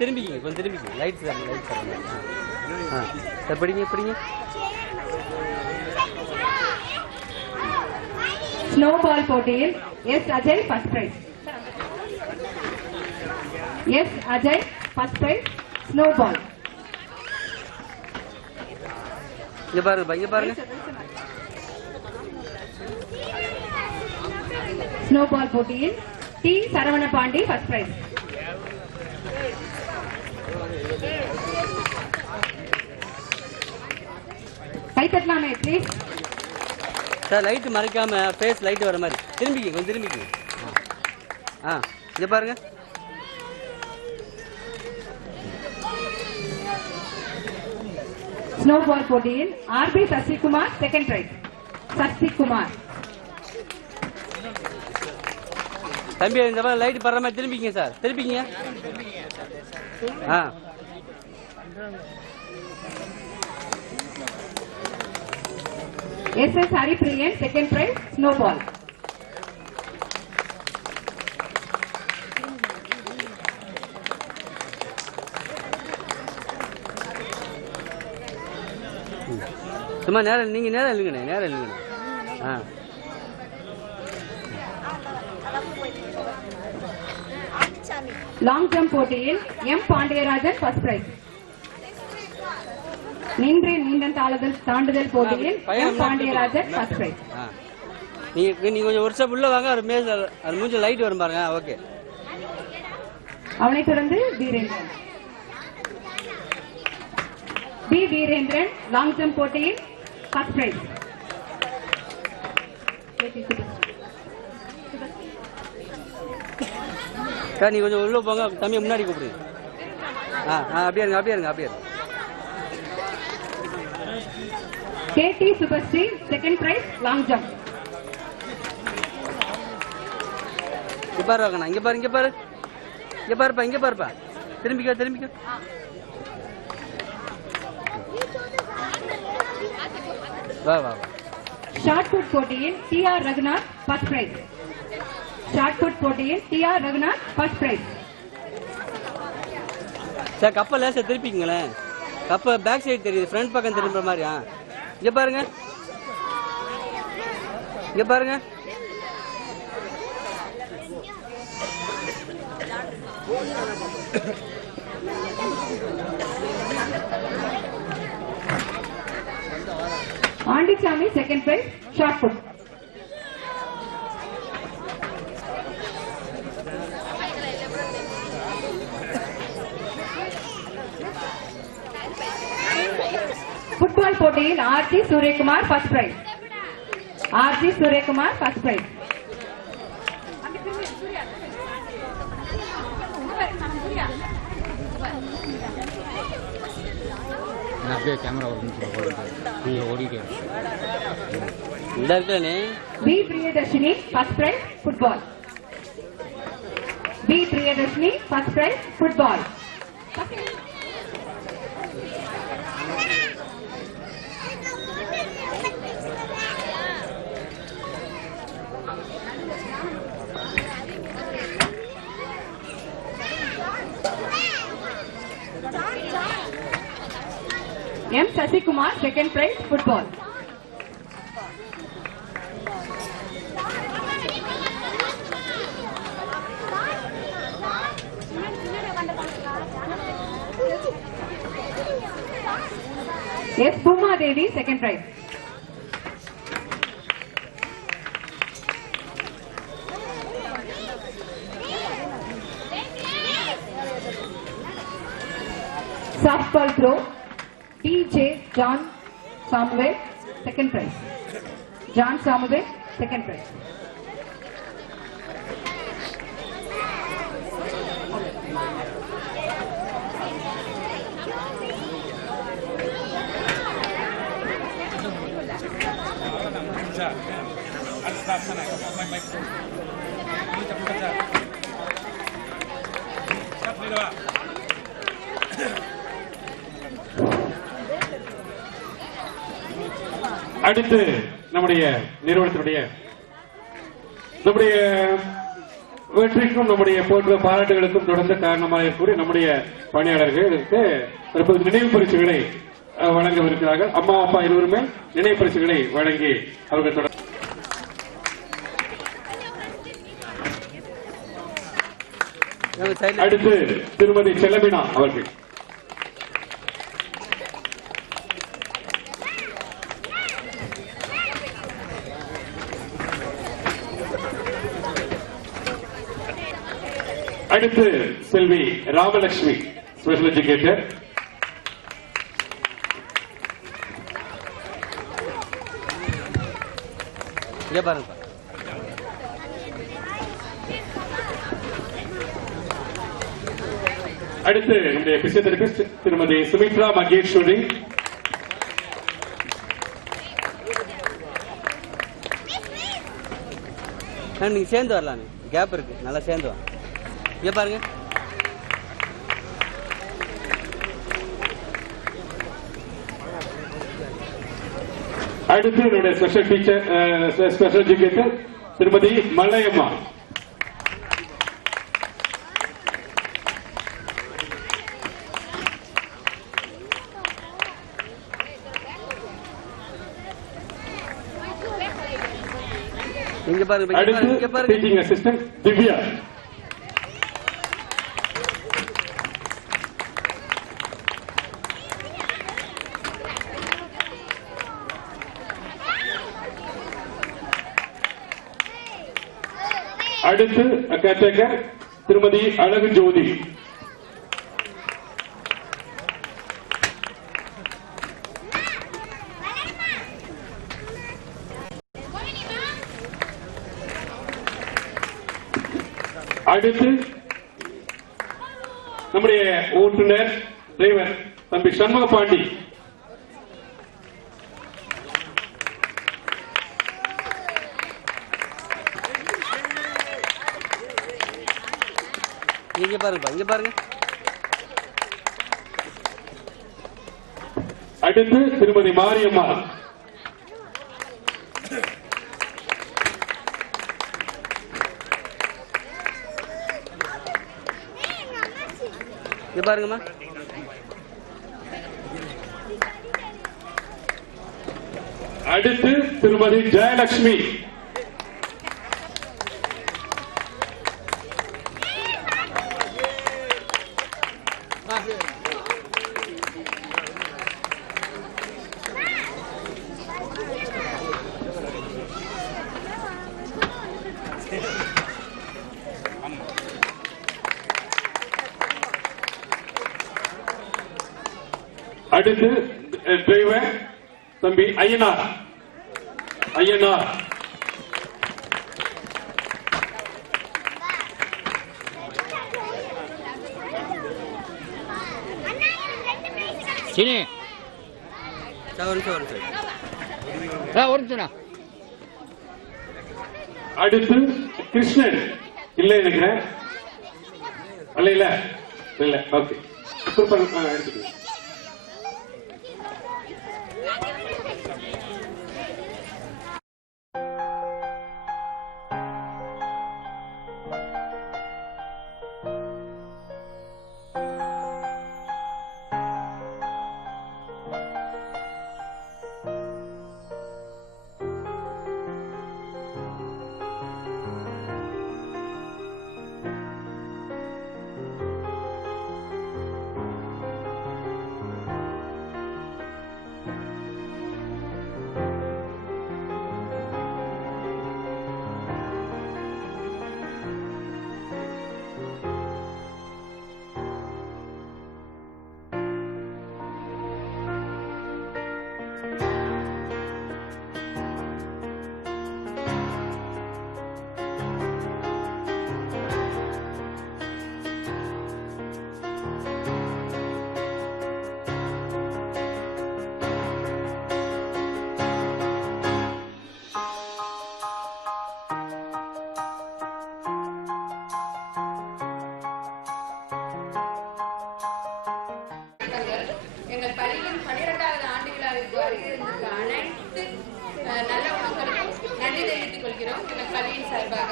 திரும்பிங்க, கொஞ்சம் திரும்பிங்க. Light sir, light sir. படிங்க படிங்க. ஸ்னோ பால் போட்டியில் S Ajay first prize. S Ajay first prize snow ball. இங்க பாருங்க, இங்க பாருங்க. ஸ்னோ பால் போட்டியில் T Saravana Pandi first prize. கை தட்டலாமே ப்ளீஸ் சார். லைட் மறைக்காம ஃபேஸ் லைட் வர மாதிரி திரும்பிங்க, கொஞ்சம் திரும்பிங்க. இங்க பாருங்க. ஸ்னோ பால் போட்டியில் RB Sasikumar second prize. Sasikumar தம்பி, இந்த மாதிரி லைட் படுற மாதிரி திரும்பிங்க சார், திரும்பிங்க. SS Haripriyan second prize snow ball. சும்மா நேரம், நீங்க நேரம் இல்லைங்கண்ணே, நேரம் இல்லைங்கண்ணே. லாங் ஜம்ப் போட்டியில் M பாண்டியராஜன் ஃபர்ஸ்ட் பிரைஸ். நின்று நீண்டன் தாண்டுதல் போட்டியில் M பாண்டியராஜன் ஃபர்ஸ்ட் பிரைஸ். நீங்க கொஞ்சம் ஒரு ஸ்டெப் உள்ள வாங்க. அது மூஞ்சி லைட் வரும் பாருங்க. ஓகே. அவனை தொடர்ந்து Virendran. B Virendran long jump போட்டியில் ஃபர்ஸ்ட் பிரைஸ். சார் நீ கொஞ்சம் உள்ள போங்க, தம்பியை முன்னாடி கூப்பிடுங்க. அப்படியே இருங்க, அப்படியே இருங்க, அப்படியே இருங்க. K D Subashree second prize long jump. இங்க பாரு வாங்கண்ணா, இங்க பாரு, இங்க பாரு, இங்க பாருப்பா, இங்க பாருப்பா. திரும்பிக்கோ, திரும்பிக்கோ. வா வா வா. ஷார்ட் புட் போட்டியில் T R Raghunath first prize. Shot put போட்டியில் T R Raghunath first prize. Sir கப்பை லேசா திருப்பிங்களேன். கப்பை பேக் சைடு தெரியுது, ஃப்ரண்ட் பக்கம் திரும்புற மாதிரியா? இங்க பாருங்க, இங்க பாருங்க. Andichami second prize shot put. Football போட்டியில் R G Suryakumar first prize. R G Suryakumar first prize. அப்படியே கேமரா ஓடிட்டே இந்த இருக்கே. P Priyadharshini first prize football. P Priyadharshini first prize football. M Sasikumar second prize football. S Boomadevi second prize. Softball throw D J John Samuel second prize. John Samuel second prize. அடுத்து நம்முடைய நிறுவனத்தினுடைய வெற்றிக்கும் நம்முடைய போன்ற பாராட்டுகளுக்கும் தொடர்ந்த காரணமாக கூறி நம்முடைய பணியாளர்களுக்கு தற்போது நினைவு பரிசுகளை வழங்கவிருக்கிறார்கள். அம்மா அப்பா இருவருமே நினைவு பரிசுகளை வழங்கி அவர்கள் தொடர். அடுத்து திருமதி செல்லமினா அவர்கள். அடுத்து செல்வி ராமலட்சுமி ஸ்பெஷல் எஜுகேட்டர். அடுத்து நம்முடைய பிசியோதெரபிஸ்ட் திருமதி சுமித்ரா மகேஸ்வரி. நீங்க சேர்ந்து வரலாம், கேப் இருக்கு, நல்லா சேர்ந்து வா. இங்க பாருங்க. அடுத்து என்னுடைய ஸ்பெஷல் டீச்சர் ஸ்பெஷல் எஜுகேட்டர் திருமதி மல்லையம்மா. இங்க பாருங்க. அடுத்து டீச்சிங் அசிஸ்டன்ட் திவ்யா. அடுத்து கேட்டகர் திருமதி அழகு ஜோதி. அடுத்து நம்முடைய ஓட்டுநர் டிரைவர் தம்பி சண்முக பாண்டி. இங்க பாருங்க, இங்க பாருங்க. அடுத்து திருமதி மாரியம்மா. இங்க பாருங்கம்மா. அடுத்து திருமதி ஜெயலட்சுமி. அடுத்து டிரைவர் தம்பி ஐயனார். ஐயனார். சீனி அடுத்து கிருஷ்ணன். இல்ல நினைக்கிறேன். அல்ல இல்ல இல்ல. Okay, super. எடுத்துக்கோங்க. எங்கள் பள்ளியின் 12வது ஆண்டு விழாவிற்கு வருகின்ற அனைத்து நல்ல உணவுகளுக்கும் நன்றி தெரிவித்துக் கொள்கிறோம். எங்கள் பள்ளியின் சார்பாக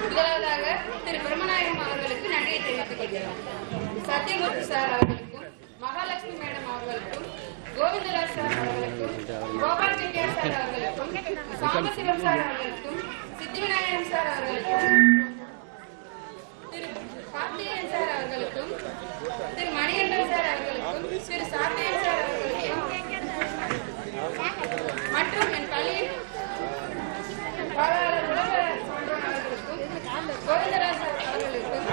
முதலாவதாக திரு பிரம்மநாயகம் அவர்களுக்கு நன்றியை தெரிவித்துக் கொள்கிறோம். சத்யமூர்த்தி சார் அவர்களுக்கும், மகாலட்சுமி மேடம் அவர்களுக்கும், கோவிந்தராஜ் சார் அவர்களுக்கும், கோபால் செட்டியார் சார் அவர்களுக்கும், சாம்பசிவம் சார் அவர்களுக்கும், சித்திவிநாயகம் சார் அவர்களுக்கும், திரு கார்த்திகேயன் சார் அவர்களுக்கும், திரு மணிகண்டன் சார் அவர்களுக்கும், திரு சாத்தியன் சார் அவர்களுக்கும் மற்றும் என் பள்ளியின் பாலாளர் உலக சான்றோன் அவர்களுக்கும், கோவிந்தராஜ் சார் அவர்களுக்கும்,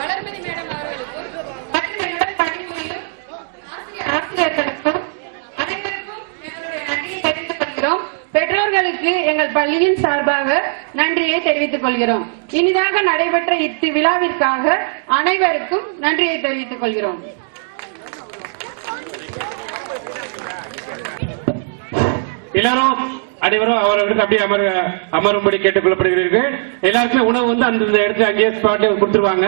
வளர்மதி மேடம் அவர்களுக்கும் மற்றும் என்னுடன் பணிபுரியும் ஆசிரியர்களுக்கும் அனைவருக்கும் எங்களுடைய நன்றியை தெரிவித்துக் கொள்கிறோம். பெற்றோர்களுக்கு எங்கள் பள்ளியின் சார்பாக நன்றியை தெரிவித்துக் கொள்கிறோம். இனிதாக நடைபெற்ற விழாவிற்காக அனைவருக்கும் நன்றியை தெரிவித்துக் கொள்கிறோம். எல்லாரும் அனைவரும் அவர்களுக்கு அப்படியே அமரும்படி கேட்டுக் கொள்ளப்படுகிறீர்கள். எல்லாருக்குமே உணவு வந்து அந்த இடத்துல அங்கேயே ஸ்பாட்ல கொடுத்துருவாங்க.